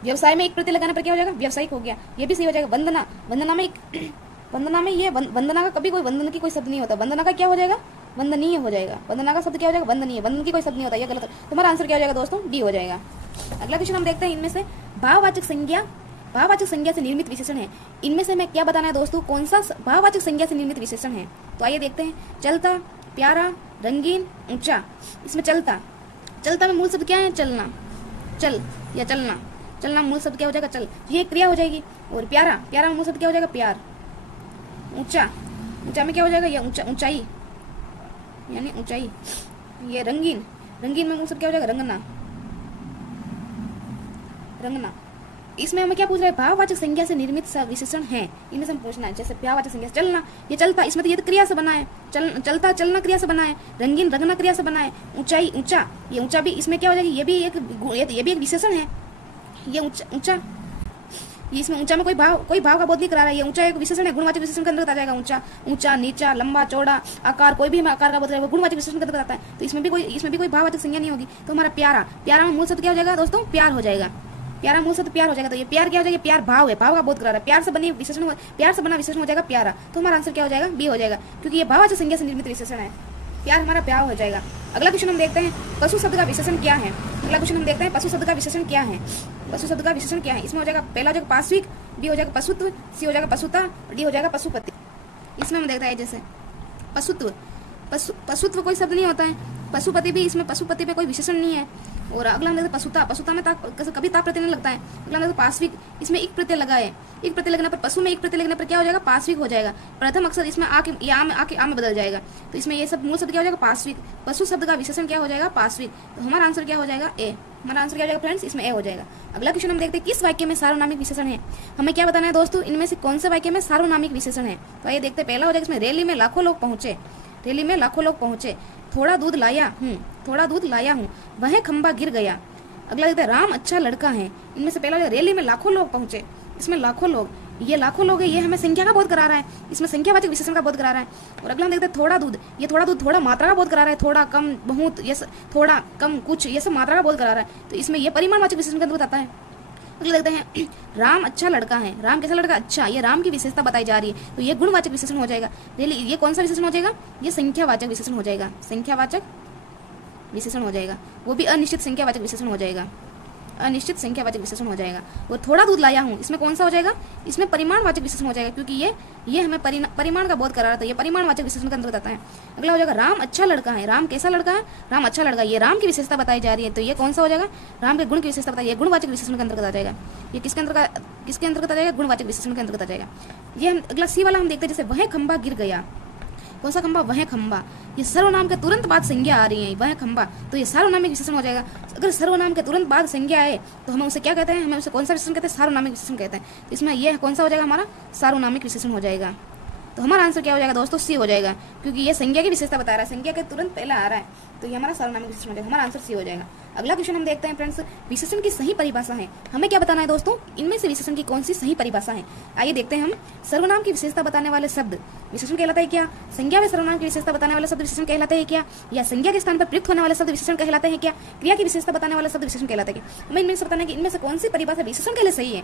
व्यवसाय में एक प्रत्यय लगाने पर क्या हो जाएगा? व्यवसायिक हो गया, ये भी सही हो जाएगा। वंदना में ये वंदना का कभी कोई वंदन की कोई शब्द नहीं होता। वंदना का क्या हो जाएगा? वंदनीय हो जाएगा। वंदना का शब्द क्या हो जाएगा? वंदनीय। वंदन की कोई शब्द नहीं होता, ये गलत। तुम्हारा आंसर क्या हो जाएगा दोस्तों? डी हो जाएगा। अगला क्वेश्चन हम देखते हैं, इनमें से भाववाचक संज्ञा से निर्मित विशेषण है। इनमें से हमें क्या बताना है दोस्तों? कौन सा भाववाचक संज्ञा से निर्मित विशेषण है? तो आइए देखते हैं। चलता, प्यारा, रंगीन, ऊंचा। इसमें चलता में मूल शब्द क्या है? चलना, चल या चलना। चलना मूल शब्द क्या हो जाएगा? चल, ये क्रिया हो जाएगी। और प्यारा में मूल शब्द क्या हो जाएगा? प्यार। ऊंचा में क्या हो जाएगा? ये ऊंचाई यानी ऊंचाई। ये रंगीन में मूल शब्द क्या हो जाएगा? रंगना। इसमें हमें क्या पूछ रहा है? भाववाचक संज्ञा से निर्मित विशेषण है, इनमें से हम पूछना है। जैसे भाववाचक संज्ञा से चलना, ये चलता, इसमें तो ये तो क्रिया से बना है। चलता चलना क्रिया से बना है। रंगीन रंगना क्रिया से बना है। ऊंचाई ऊंचा, ये ऊंचा भी इसमें क्या हो जाएगी? ये भी एक विशेषण है। ये ऊंचा, इसमें ऊंचा में कोई भाव का बोध नहीं करा रहा है। ये ऊंचा एक विशेषण है, गुणवाचक विशेषण के अंतर्गत आ जाएगा। ऊंचा, नीचा, लंबा, चौड़ा, आकार, कोई भी हमें आकार का बोध करेगा, गुणवाचक विशेषण के अंतर्गत आता है। तो इसमें भी कोई भाववाचक संज्ञा नहीं होगी। तो हमारा प्यारा में मूल शब्द क्या हो जाएगा दोस्तों? प्यार हो जाएगा। प्यारा मूल शब्द प्यार हो जाएगा। तो ये प्यार क्या हो जाएगा? प्यार भाव है, भाव का बोध करा रहा है। प्यार से बना विशेषण हो जाएगा प्यारा। तो हमारा आंसर क्या हो जाएगा? बी हो जाएगा, क्योंकि ये भाववाचक संज्ञा से निर्मित विशेषण है। प्यार हमारा प्यार हो जाएगा। अगला क्वेश्चन हम देखते हैं, पशु शब्द का विशेषण क्या है? पशु शब्द का विशेषण क्या है? इसमें हो जाएगा, पहला हो जाएगा पार्श्विक, बी हो जाएगा पशुत्व, सी हो जाएगा पशुता, डी हो जाएगा पशुपति। इसमें हम देखते हैं जैसे पशुत्व कोई शब्द नहीं होता है। पशुपति भी, इसमें पशुपति में कोई विशेषण नहीं है। और अगला हम देखते हैं पशुता में कभी ता प्रत्यय नहीं लगता है। अगला हम देखते हैं पार्श्विक, इसमें एक प्रत्यय लगा है। एक प्रत्यय लगने पर, पशु में एक प्रत्यय लगने पर क्या हो जाएगा? पार्श्विक हो जाएगा। प्रथम अक्षर इसमें आ में बदल जाएगा। तो इसमें ये सब मूल शब्द क्या हो जाएगा? पार्श्विक। पशु शब्द का विशेषण क्या हो जाएगा? पार्श्विक। तो हमारा आंसर क्या हो जाएगा? ए। हमारा आंसर क्या हो जाएगा फ्रेंड्स, इसमें ए हो जाएगा। अगला क्वेश्चन हम देखते हैं किस वाक्य में सार्वनामिक विशेषण है। हमें क्या बताना है दोस्तों, इनमें से कौन से वाक्य में सार्वनामिक विशेषण है। तो आइए देखते हैं, पहला हो जाएगा इसमें रैली में लाखों लोग पहुंचे, रैली में लाखों लोग पहुंचे, थोड़ा दूध लाया हूँ, थोड़ा दूध लाया हूँ, वह खंबा गिर गया। अगला देखते हैं राम अच्छा लड़का है। इनमें से पहला रैली में लाखों लोग पहुंचे, इसमें लाखों लोग, ये लाखों लोग है, ये हमें संख्या का बोध करा रहा है, इसमें संख्यावाचक विशेषण का बोध करा रहा है। और अगला हम देखते हैं थोड़ा दूध, ये थोड़ा दूध थोड़ा मात्रा का बोध करा रहा है, थोड़ा कम बहुत, ये थोड़ा कम कुछ, ये सब मात्रा का बोध करा रहा है, तो इसमें ये परिमाणवाचक विशेषण का अंतर्गत आता है। अगला देखते हैं राम अच्छा लड़का है, राम कैसा लड़का, अच्छा, ये राम की विशेषता बताई जा रही है, तो ये गुणवाचक विशेषण हो जाएगा। ये कौन सा विशेषण हो जाएगा, ये संख्यावाचक विशेषण हो जाएगा, संख्यावाचक विशेषण हो जाएगा, वो भी अनिश्चित संख्यावाचक विशेषण हो जाएगा, अनिश्चित संख्यावाचक विशेषण हो जाएगा। और थोड़ा दूध लाया हूँ, इसमें कौन सा हो जाएगा, इसमें परिमाणवाचक विशेषण हो जाएगा, क्योंकि ये हमें परिमाण का बोध करा रहा था, ये परिमाणवाचक विशेषण के अंतर्गत आता है। अगला हो जाएगा राम अच्छा लड़का है, राम कैसा लड़का है, राम अच्छा लड़का, ये राम की विशेषता बताई जा रही है, तो ये कौन सा हो जाएगा, राम के गुण की विशेषता बताई, ये गुणवाचक विशेषण के अंतर्गत आ जाएगा। ये किसके अंतर्गत आ जाएगा, गुणवाचक विशेषण के अंतर्गत आ जाएगा। ये हम अगला सी वाला हम देखते हैं, जैसे वह खंबा गिर गया, कौन सा खंबा, वह खंबा, ये सर्वनाम के तुरंत बाद संज्ञा आ रही है, वह खंबा, तो ये सार्वनामिक विशेषण हो जाएगा। अगर सर्वनाम के तुरंत बाद संज्ञा आए तो हम उसे क्या कहते हैं, हमें उसे कौन सा विशेषण कहते हैं, सार्वनामिक विशेषण कहते हैं। तो इसमें यह कौन सा हो जाएगा, हमारा सार्वनामिक विशेषण हो जाएगा। तो हमारा आंसर क्या हो जाएगा दोस्तों, सी हो जाएगा, क्योंकि ये संज्ञा की विशेषता बता रहा है, संज्ञा के तुरंत पहले आ रहा है, तो ये हमारा सार्वनामिक विशेषण हो जाएगा, हमारा आंसर सी हो जाएगा। अगला क्वेश्चन हम देखते हैं फ्रेंड्स, विशेषण की सही परिभाषा है। हमें क्या बताना है दोस्तों, इनमें से विशेषण की कौन सी सही परिभाषा है। आइए देखते हैं हम, सर्वनाम की विशेषता बताने वाले शब्द विशेषण कहलाता है क्या, संज्ञा में सर्वनाम की विशेषता बताने वाले शब्द विशेषण कहलाते हैं क्या, या संज्ञा के स्थान पर प्रयुक्त होने वाले शब्द विशेषण कहलाते हैं क्या, क्रिया की विशेषता बताने वाले शब्द विशेषण कहलाते हैं क्या। हमें इनमें से बताना है कि इनमें से कौन सी परिभाषा विशेषण के लिए सही है।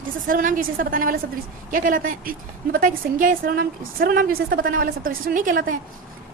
जैसे सर्वनाम की विशेषता बताने वाले शब्द क्या कहलाते हैं, हमें पता है कि संज्ञा या सर्वनाम की विशेषता बताने वाले शब्द विशेषण नहीं कहलाते हैं,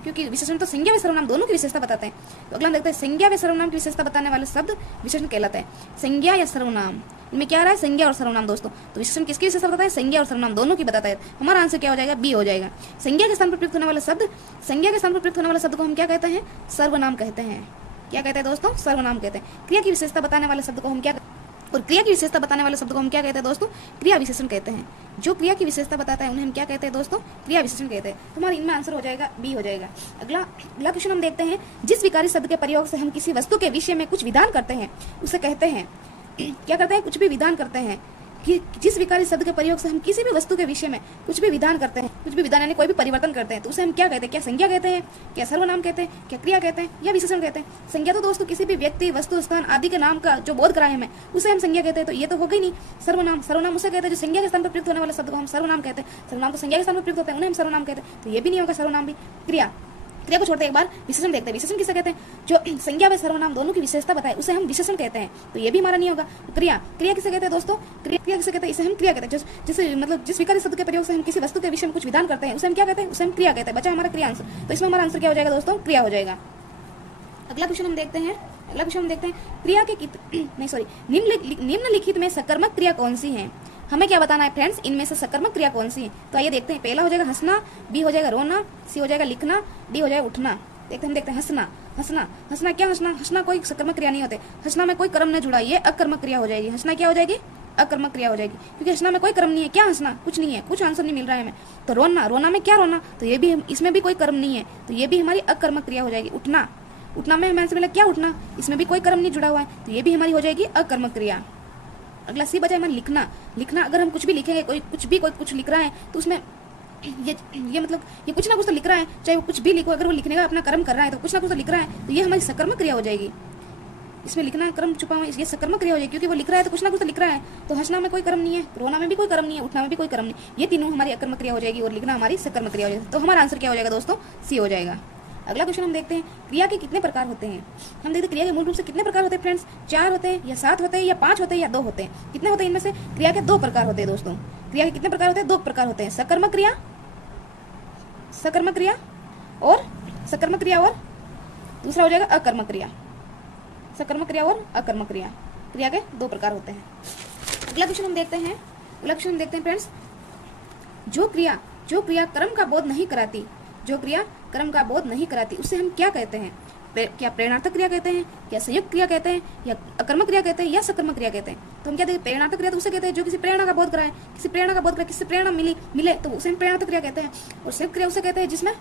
क्योंकि विशेषण तो संज्ञा व सर्वनाम दोनों की विशेषता बताते हैं। तो अगला हम देखते हैं, संज्ञा व सर्वनाम की विशेषता बताने वाले शब्द विशेषण कहलाते हैं। संज्ञा या सर्वनाम, इनमें क्या आ रहा है, संज्ञा और सर्वनाम दोस्तों, तो विशेषण किसकी विशेषता बताता है, संज्ञा और सर्वनाम दोनों की बताता है। हमारा आंसर क्या हो जाएगा, बी हो जाएगा। संज्ञा के स्थान पर प्रयुक्त होने वाला शब्द, संज्ञा के स्थान पर प्रयुक्त होने वाले शब्द को हम क्या कहते हैं, सर्वनाम कहते हैं। क्या कहते हैं दोस्तों, सर्वनाम कहते हैं। क्रिया की विशेषता बताने वाले शब्द को हम क्या, और क्रिया की विशेषता बताने वाले शब्द को हम क्या कहते हैं दोस्तों, क्रिया विशेषण कहते हैं। जो क्रिया की विशेषता बताता है उन्हें हम क्या कहते हैं दोस्तों, क्रिया विशेषण कहते हैं। तो हमारा इनमें आंसर हो जाएगा बी हो जाएगा। अगला क्वेश्चन हम देखते हैं, जिस विकारी शब्द के प्रयोग से हम किसी वस्तु के विषय में कुछ विधान करते हैं उसे कहते हैं, क्या करते हैं, कुछ भी विधान करते हैं। कि जिस विकारी शब्द के प्रयोग से हम किसी भी वस्तु के विषय में कुछ भी विधान करते हैं, कुछ भी विधान यानी कोई भी परिवर्तन करते हैं, तो उसे हम क्या कहते हैं, क्या संज्ञा कहते हैं, क्या सर्वनाम कहते हैं, क्या क्रिया कहते हैं, या विशेषण कहते हैं। संज्ञा तो दोस्तों किसी भी व्यक्ति, वस्तु, स्थान आदि के नाम का जो बोध कराए हमें, उसे हम संज्ञा कहते हैं, तो ये तो हो गई नहीं। सर्वनाम उसे कहते हैं जो संज्ञा के स्थान पर प्रयुक्त होने वाले शब्द को हम सर्वनाम कहते हैं। सर्वनाम तो संज्ञा के स्थान पर प्रयुक्त होते हैं, उन्हें हम सर्वनाम कहते हैं, तो ये भी नहीं होगा सर्वनाम भी। क्रिया को छोड़ते एक बार विशेषण देखते हैं। विशेषण किसे कहते हैं, जो संज्ञा व सर्वनाम दोनों की विशेषता बताए उसे हम विशेषण कहते हैं, तो ये भी हमारा नहीं होगा। क्रिया किसे कहते हैं दोस्तों, क्रिया किसे कहते हैं, इसे हम क्रिया कहते हैं। जैसे मतलब जिस विकारी शब्द के प्रयोग से हम किसी वस्तु के विषय में कुछ विधान करते हैं उसे हम क्या कहते हैं, उसे हम क्रिया कहते हैं। बचा हमारा क्रिया आंसर, तो इसमें हमारा आंसर क्या हो जाएगा दोस्तों, क्रिया हो जाएगा। अगला क्वेश्चन हम देखते हैं, क्रिया के निम्नलिखित में सकर्मक क्रिया कौन सी है। हमें क्या बताना है फ्रेंड्स, इनमें से सकर्मक क्रिया कौन सी है। तो आइए देखते हैं, पहला हो जाएगा हंसना, बी हो जाएगा रोना, सी हो जाएगा लिखना, डी हो जाएगा उठना। हम देखते हैं हंसना क्या, हंसना कोई सकर्मक क्रिया नहीं होते। हंसना में कोई कर्म नहीं जुड़ा, ये अकर्मक क्रिया हो जाएगी। हंसना क्या हो जाएगी, अकर्मक क्रिया हो जाएगी, क्योंकि हंसना में कोई कर्म नहीं है। क्या हंसना, कुछ नहीं है, कुछ आंसर नहीं मिल रहा है हमें। तो रोना में क्या रोना, तो ये भी इसमें भी कोई कर्म नहीं है, तो ये भी हमारी अकर्मक क्रिया हो जाएगी। उठना में हमें आंसर मिला क्या, उठना, इसमें भी कोई कर्म नहीं जुड़ा हुआ है, तो ये भी हमारी हो जाएगी अकर्मक क्रिया। अगला सी बचा हमारा लिखना। अगर हम कुछ भी लिखेंगे, कोई कुछ लिख रहा है, तो उसमें ये मतलब ये कुछ ना कुछ तो लिख रहा है, चाहे वो कुछ भी लिखो, अगर वो लिखने का अपना कर्म कर रहा है तो कुछ ना कुछ तो लिख रहा है, तो ये हमारी सकर्मक क्रिया हो जाएगी। इसमें लिखना कर्म छुपा हुआ, ये सकर्मक क्रिया हो जाएगी, क्योंकि वो लिख रहा है तो कुछ ना कुछ तो लिख रहा है। तो हंसना में कोई कर्म नहीं है, रोना में भी कोई कर्म नहीं है, उठना में भी कोई कर्म नहीं, ये तीनों हमारी अकर्मक क्रिया हो जाएगी और लिखना हमारी सकर्मक क्रिया हो जाएगी। तो हमारा आंसर क्या हो जाएगा दोस्तों, सी हो जाएगा। अगला क्वेश्चन हम देखते हैं, क्रिया के कितने प्रकार होते हैं। हम देखते हैं क्रिया के मूल रूप से कितने प्रकार होते हैं फ्रेंड्स, 4 होते हैं या 7 होते हैं या 5 होते हैं या 2 होते हैं। कितने होते हैं इनमें से, क्रिया के 2 प्रकार होते हैं दोस्तों। क्रिया के कितने प्रकार होते हैं, 2 प्रकार होते हैं, सकर्मक क्रिया और दूसरा हो जाएगा अकर्मक क्रिया। सकर्मक क्रिया और अकर्मक क्रिया, क्रिया के 2 प्रकार होते हैं। अगला क्वेश्चन हम देखते हैं फ्रेंड्स, जो क्रिया कर्म का बोध नहीं कराती, उससे हम क्या कहते हैं। क्या प्रेरणार्थक क्रिया कहते हैं, क्या संयुक्त क्रिया कहते हैं, या अकर्मक क्रिया कहते हैं, या सकर्मक क्रिया कहते हैं। तो हम क्या देखते हैं, प्रेरणार्थक क्रिया तो उसे कहते हैं जो किसी प्रेरणा का बोध कराए, किसी प्रेरणा मिले तो उसे हम प्रेरणार्थक क्रिया कहते हैं। और संयुक्त क्रिया उसे कहते हैं जिसमें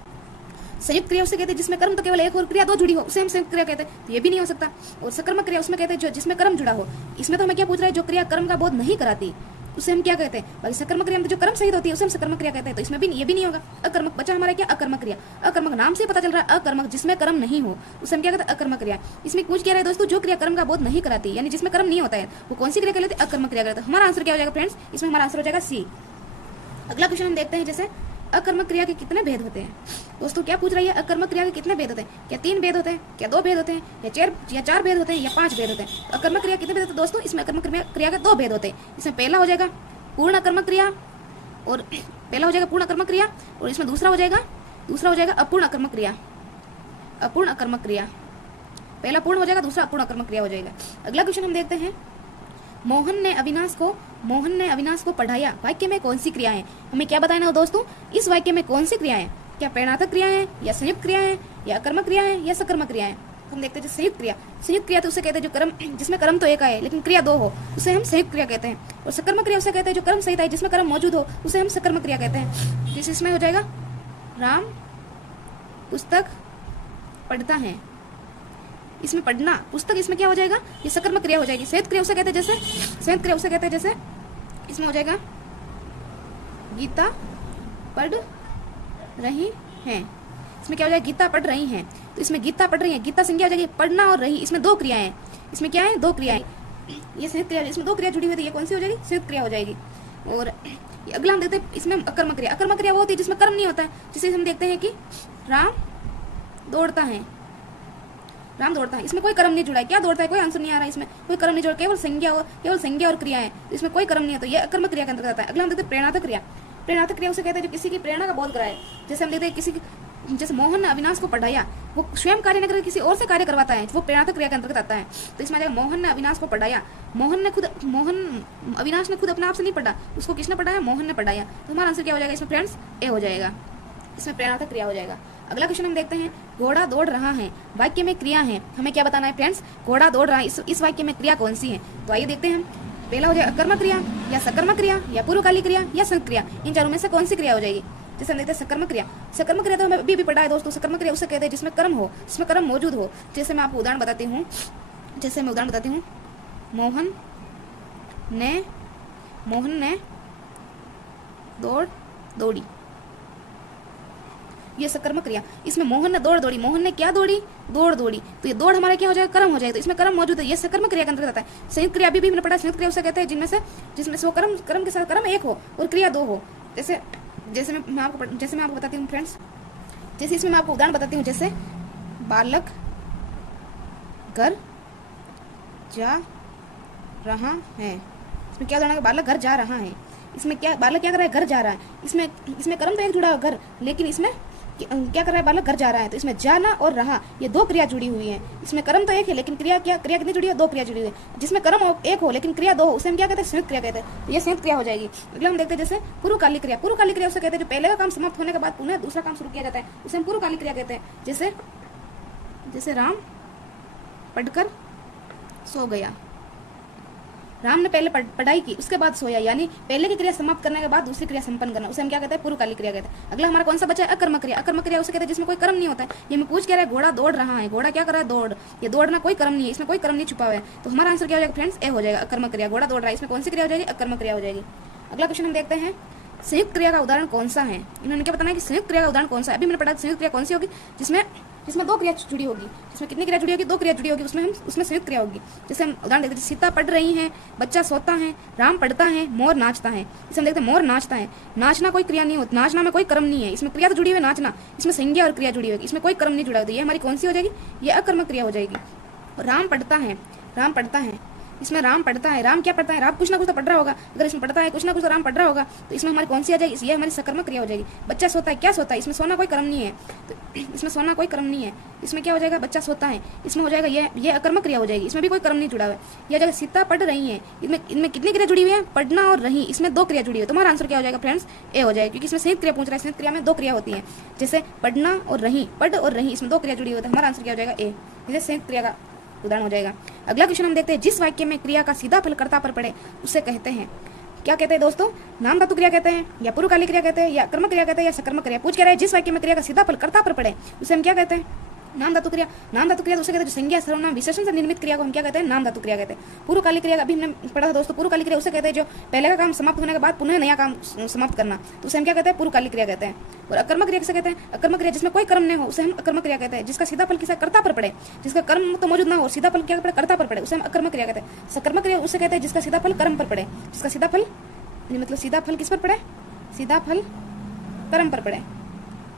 संयुक्त क्रिया उसे कहते हैं जिसमें कर्म तो केवल एक और क्रिया दो जुड़ी हो, उसे हम संयुक्त क्रिया कहते हैं, तो ये भी नहीं हो सकता। और सकर्मक क्रिया उसमें कहते हैं जो जिसमें कर्म जुड़ा हो। इसमें तो हमें क्या पूछ रहा है, जो क्रिया कर्म का बोध नहीं कराती उसे हम क्या कहते हैं, बाकी सकर्मक क्रिया में जो कर्म सहित होती है उसे हम सकर्मक क्रिया कहते हैं, तो इसमें भी ये भी नहीं होगा। अकर्मक बचा हमारा क्या, अकर्मक क्रिया। अकर्मक नाम से पता चल रहा है, अकर्मक जिसमें कर्म नहीं हो उसे हम क्या कहते हैं, अकर्मक क्रिया। इसमें पूछ क्या रहा है दोस्तों, जो क्रिया कर्म का बोध नहीं कराती, यानी जिसमें कर्म नहीं होता है, वो कौन सी क्रिया कहलाती है, अकर्मक क्रिया कहलाती है। हमारा आंसर क्या हो जाएगा फ्रेंड्स, इसमें हमारा आंसर हो जाएगा सी। अगला क्वेश्चन हम देखते हैं, जैसे अकर्मक क्रिया के कितने भेद होते हैं। दोस्तों क्या पूछ रही है, अकर्मक क्रिया के कितने भेद होते हैं, क्या 3 भेद होते हैं, क्या 2 भेद होते हैं, या 4 भेद होते हैं, या 5 भेद होते हैं। तो अकर्मक क्रिया कितने भेद होते हैं दोस्तों, इसमें अकर्मक क्रिया के 2 भेद होते हैं। इसमें पहला हो जाएगा पूर्ण अकर्मक क्रिया, और पहला हो जाएगा पूर्ण अकर्मक क्रिया, और इसमें दूसरा हो जाएगा अपूर्ण अकर्मक क्रिया। अपूर्ण अकर्मक क्रिया, पहला पूर्ण हो जाएगा, दूसरा अपूर्ण अकर्मक क्रिया हो जाएगा। अगला क्वेश्चन हम देखते हैं, मोहन ने अविनाश को पढ़ाया वाक्य में कौन सी क्रिया है। हमें क्या बताना है दोस्तों, इस वाक्य में कौन सी क्रिया है, क्या प्रेरणात्मक क्रिया है, या संयुक्त क्रिया है, या अकर्मक क्रिया है, या सकर्मक क्रिया है। हम देखते हैं संयुक्त क्रिया। संयुक्त क्रिया तो उसे कहते हैं जो कर्म जिसमें कर्म तो एक आए लेकिन क्रिया 2 हो, उसे हम संयुक्त क्रिया कहते हैं। और सकर्मक क्रिया उसे कहते हैं जो कर्म सहित आए जिसमें कर्म मौजूद हो, उसे हम सकर्मक क्रिया कहते हैं। जिस इसमें हो जाएगा राम पुस्तक पढ़ता है, इसमें पढ़ना पुस्तक, इसमें क्या हो जाएगा, ये सकर्मक क्रिया हो जाएगी। संयुक्त क्रिया उसे कहते हैं जैसे इसमें हो जाएगा गीता पढ़ रही हैं, इसमें क्या हो जाएगा, गीता पढ़ रही हैं, तो इसमें गीता पढ़ रही है, गीता संज्ञा हो जाएगी, पढ़ना और रही, इसमें 2 क्रियाएं, इसमें क्या है 2 क्रियाएं, ये संयुक्त क्रिया, इसमें 2 क्रिया जुड़ी हुई थी, ये कौन सी हो जाएगी, संयुक्त क्रिया हो जाएगी। और अगला हम देखते हैं, इसमें अकर्मक क्रिया। अकर्मक क्रिया वो होती है जिसमें कर्म नहीं होता है, जिसे हम देखते हैं कि राम दौड़ता है, इसमें कोई कर्म नहीं जुड़ा है, क्या दौड़ता है, कोई आंसर नहीं आ रहा है, इसमें कोई कर्म नहीं जुड़ा, केवल संज्ञा और क्रिया है, तो इसमें कोई कर्म नहीं है, तो ये अकर्मक क्रिया के अंतर्गत आता है। अगला हम देखते हैं प्रेरणात्मक क्रिया। प्रेरणात्मक क्रिया उसे कहते हैं जो किसी की प्रेरणा का बोध कराए। जैसे हम देखते हैं जैसे मोहन ने अविनाश को पढ़ाया, वो स्वयं कार्य न करके किसी और से कार्य करवाता है, वो प्रेरणात्मक क्रिया के अंतर्गत आता है। तो इसमें आ जाएगा मोहन ने अविनाश को पढ़ाया, अविनाश ने खुद अपने आप से नहीं पढ़ा, उसको किसने पढ़ाया, मोहन ने पढ़ाया। तो हमारा आंसर क्या हो जाएगा इसमें फ्रेंड्स, ए हो जाएगा, इसमें प्रेरणात्मक क्रिया हो जाएगा। अगला क्वेश्चन हम देखते हैं, घोड़ा दौड़ रहा है वाक्य में क्रिया है। हमें क्या बताना है फ्रेंड्स, घोड़ा दौड़ रहा है, इस वाक्य में क्रिया कौन सी है। तो आइए देखते हैं, पहला हो जाएगा अकर्मक क्रिया, या सकर्मक क्रिया, या पूर्वकालिक क्रिया, या संयुक्त क्रिया। इन चारों में से कौन सी क्रिया हो जाएगी। जैसे हम देखते हैं सकर्मक क्रिया। सकर्मक क्रिया तो हमें अभी भी पढ़ा है दोस्तों। सकर्मक क्रिया उसे कहते हैं जिसमें कर्म हो, जिसमें कर्म मौजूद हो। जैसे मैं आपको उदाहरण बताती हूँ, मोहन ने दौड़ी, ये सकर्मक क्रिया। इसमें मोहन ने दौड़ी, मोहन ने क्या दौड़ी, दौड़ी, तो ये दौड़ हमारा क्या हो जाएगा, कर्म हो जाएगा, तो इसमें कर्म मौजूद है, ये सकर्मक क्रिया के अंतर्गत आता है। संयुक्त क्रिया भी हमने पढ़ा, संयुक्त क्रिया उसे कहते हैं जिसमें से वो कर्म के साथ कर्म एक हो और क्रिया 2 हो। जैसे मैं आपको बताती हूँ फ्रेंड्स, जैसे इसमें मैं आपको उदाहरण बताती हूँ, जैसे बालक घर जा रहा है, इसमें क्या उदाहरण है, बालक घर जा रहा है, इसमें क्या बालक क्या कर रहा है, घर जा रहा है, इसमें कर्म तो एक जुड़ा है घर, लेकिन इसमें क्या कर रहा है, बालक घर जा रहा है, तो इसमें जाना और रहा ये 2 क्रिया जुड़ी हुई है। इसमें कर्म तो एक है लेकिन क्रिया कितनी जुड़ी है, 2 क्रिया जुड़ी हुई है। जिसमें कर्म एक हो लेकिन क्रिया 2 हो, उसे हम क्या कहते हैं, संयुक्त क्रिया कहते हैं, तो ये संयुक्त क्रिया हो जाएगी। अगला हम देखते हैं जैसे पूर्वकालिक क्रिया। पूर्वकालिक क्रिया उसे कहते हैं जो पहले का काम समाप्त होने के बाद पुनः दूसरा काम शुरू किया जाता है, उसे हम पूर्वकालिक क्रिया कहते हैं। जैसे राम पढ़कर सो गया, राम ने पहले पढ़ाई की उसके बाद सोया, यानी पहले की क्रिया समाप्त करने के बाद दूसरी क्रिया संपन्न करना, उसे हम क्या कहते हैं, पूर्वकालिक क्रिया कहते हैं। अगला हमारा कौन सा बचा है, अकर्मक क्रिया। अकर्मक क्रिया उसे कहते हैं जिसमें कोई कर्म नहीं होता है। ये मैं पूछ क्या रहा है, घोड़ा दौड़ रहा है, घोड़ा क्या कर रहा है, दौड़, ये दौड़ना कोई कर्म नहीं है, इसमें कोई कर्म नहीं छुपा हुआ है, तो हमारा आंसर क्या हो जाएगा फ्रेंड्स, ए हो जाएगा, अकर्मक क्रिया। घोड़ा दौड़ रहा है, इसमें कौन सी क्रिया हो जाएगी, अकर्मक क्रिया हो जाएगी। अगला क्वेश्चन हम देखते हैं, संयुक्त क्रिया का उदाहरण कौन सा है। इन्होंने क्या बताना है कि संयुक्त क्रिया का उदाहरण कौन सा है। अभी मैंने पढ़ा संयुक्त क्रिया कौन सी होगी, जिसमें 2 क्रिया जुड़ी होगी। जिसमें कितनी क्रिया जुड़ी होगी, 2 क्रिया जुड़ी होगी, उसमें संयुक्त क्रिया होगी। जैसे हम उदाहरण देखते हैं, सीता पढ़ रही है, बच्चा सोता है, राम पढ़ता है, मोर नाचता है। इसे हम देखते हैं मोर नाचता है, नाचना कोई क्रिया नहीं होती, नाचना में कोई कर्म नहीं है, इसमें क्रिया तो जुड़ी हुई है नाचना, इसमें संज्ञा और क्रिया जुड़ी होगी, इसमें कोई कर्म नहीं जुड़ा होता, ये हमारी कौन सी हो जाएगी, ये अकर्मक क्रिया हो जाएगी। राम पढ़ता है, इसमें राम पढ़ता है, राम क्या पढ़ता है, राम कुछ ना कुछ तो पढ़ रहा होगा, अगर इसमें पढ़ता है कुछ ना कुछ तो राम पढ़ रहा होगा, तो इसमें हमारी कौन सी आ जाएगी, ये हमारी सकर्मक क्रिया हो जाएगी। बच्चा सोता है, क्या सोता है, इसमें सोना कोई कर्म नहीं है, तो इसमें सोना कोई कर्म नहीं है, इसमें क्या हो जाएगा, बच्चा सोता है, इसमें हो जाएगा ये अकर्मक क्रिया हो जाएगी, इसमें भी कोई कर्म नहीं जुड़ा हुआ है। यह जगह सीता पढ़ रही है, इनमें कितनी क्रिया जुड़ी हुई है, पढ़ना और रही, इसमें 2 क्रिया जुड़ी हुई है। तुम्हारा आंसर क्या हो जाएगा फ्रेंड्स, ए हो जाएगा, क्योंकि इसमें संयुक्त क्रिया पूछ रहा है, संयुक्त क्रिया में 2 क्रिया होती है, जैसे पढ़ना और रही, पढ़ और रही, इसमें 2 क्रिया जुड़ी हुई है, हमारा आंसर क्या हो जाएगा, ए, जैसे संयुक्त क्रिया का उदाहरण हो जाएगा। अगला क्वेश्चन हम देखते हैं, जिस वाक्य में क्रिया का सीधा फल कर्ता पर पड़े उसे कहते हैं क्या कहते हैं दोस्तों, नाम धातु क्रिया कहते हैं, या पूर्वकालिक क्रिया कहते हैं, या कर्मक क्रिया कहते हैं, या सकर्मक क्रिया। पूछ कह रहा है जिस वाक्य में क्रिया का सीधा फल कर्ता पर पड़े उसे हम क्या कहते हैं, नाम धातु क्रिया। नाम धातु क्रिया उसे कहते हैं जो संज्ञा सर्वनाम विशेषण से निर्मित क्रिया को हम क्या कहते हैं, नाम धातु क्रिया कहते हैं। पूर्वकालिक क्रिया अभी हमने पढ़ा था दोस्तों, पूर्वकालिक क्रिया उसे कहते हैं जो पहले का काम समाप्त होने के बाद पुनः नया काम समाप्त करना, तो उसे हम क्या कहते हैं, पूर्वकालिक क्रिया कहते हैं। और अकर्मक क्रिया किसे कहते हैं, अकर्मक क्रिया जिसमें कोई कर्म नहीं हो उसे हम अकर्मक क्रिया कहते हैं। जिसका सीधा फल किसी कर्ता पर पड़े, जिसका कर्म तो मौजूद ना हो, सीधा फल क्या पड़े, कर्ता पर पड़े, उसे हम अकर्मक क्रिया कहते हैं। सकर्मक क्रिया उसे कहते हैं जिसका सीधा फल कर्म पर पड़े, जिसका सीधा फल मतलब सीधा फल किस पर पड़े, सीधा फल कर्म पर पड़े,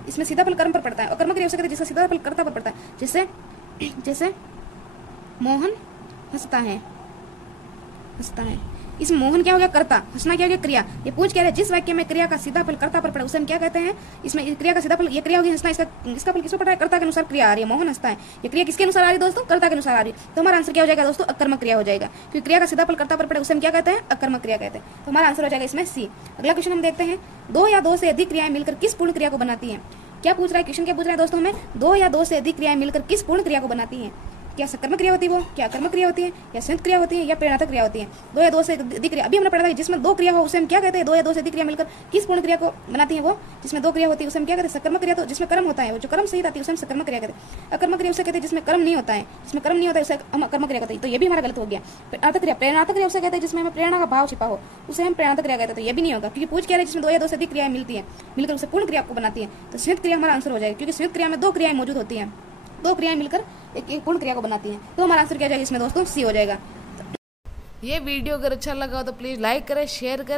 इसमें सीधा फल कर्म पर पड़ता है। अकर्मक क्रिया उसे कहते हैं जिसका सीधा फल कर्ता पर पड़ता है। जैसे मोहन हंसता है, हंसता है, इसमें मोहन क्या हो गया, कर्ता, हंसना क्या हो गया, क्रिया। ये पूछ कह रहे हैं जिस वाक्य में क्रिया का सीधा फल कर्ता पर पड़े उसे हम क्या कहते हैं, इसमें क्रिया का सीधा फल, ये क्रिया होगी हंसना, इसका फल किसको पड़ा है, कर्ता के अनुसार क्रिया आ रही है, मोहन हंसता है, ये क्रिया किसके अनुसार आ रही है दोस्तों, कर्ता के अनुसार आ रही है। तो हमारा आंसर क्या हो जाएगा दोस्तों, अकर्मक क्रिया हो जाएगा, क्योंकि क्रिया का सीधा फल कर्ता पर पड़े उसे हम क्या कहते हैं, अकर्मक क्रिया कहते हैं। तो हमारा आंसर हो जाएगा इसमें सी। अगला क्वेश्चन हम देखते हैं, दो या दो से अधिक क्रियाएं मिलकर किस पूर्ण क्रिया को बनाती हैं। क्या पूछ रहा है क्वेश्चन, क्या पूछ रहा है दोस्तों हमें, दो या दो से अधिक क्रियाएं मिलकर किस पूर्ण क्रिया को बनाती हैं। क्या सकर्मक क्रिया होती है वो, क्या कर्मक क्रिया होती है, या संयुक्त क्रिया होती है, या प्रेरणात्मक क्रिया होती है। दो या दो से अधिक क्रिया अभी हमने पढ़ा था जिसमें दो क्रिया हो उसे हम क्या कहते हैं, दो या दो से अधिक क्रिया मिलकर किस पूर्ण क्रिया को बनाती है वो, जिसमें दो क्रिया होती है उसे हम क्या कहते हैं, सकर्मक क्रिया। तो जिसमें कर्म होता है वो जो कर्म सहित आती है उसे हम सकर्मक क्रिया कहते हैं। अकर्मक क्रिया उसे कहते हैं जिसमें कर्म नहीं होता है, जिसमें कर्म नहीं होता है उसे हम अकर्मक क्रिया कहते हैं। तो ये भी हमारा गलत हो गया। प्रेरणात्मक क्रिया उसे कहते हैं जिसमें हमें प्रेरणा का भाव छिपा हो उसे हम प्रेरणात्मक क्रिया कहते हैं। तो ये भी नहीं होगा, क्योंकि पूछ कह रहे हैं जिसमें दो या दो से अधिक क्रियाएं मिलती है मिलकर उसे पूर्ण क्रिया को बनाती है। तो संयुक्त क्रिया हमारा आंसर हो जाएगा, क्योंकि संयुक्त क्रिया में दो क्रियाएं मौजूद होती हैं, दो क्रियाएं मिलकर एक पूर्ण क्रिया को बनाती हैं। तो हमारा आंसर क्या हो जाएगा इसमें दोस्तों, सी हो जाएगा। ये वीडियो अगर अच्छा लगा हो तो प्लीज़ लाइक करें, शेयर करें।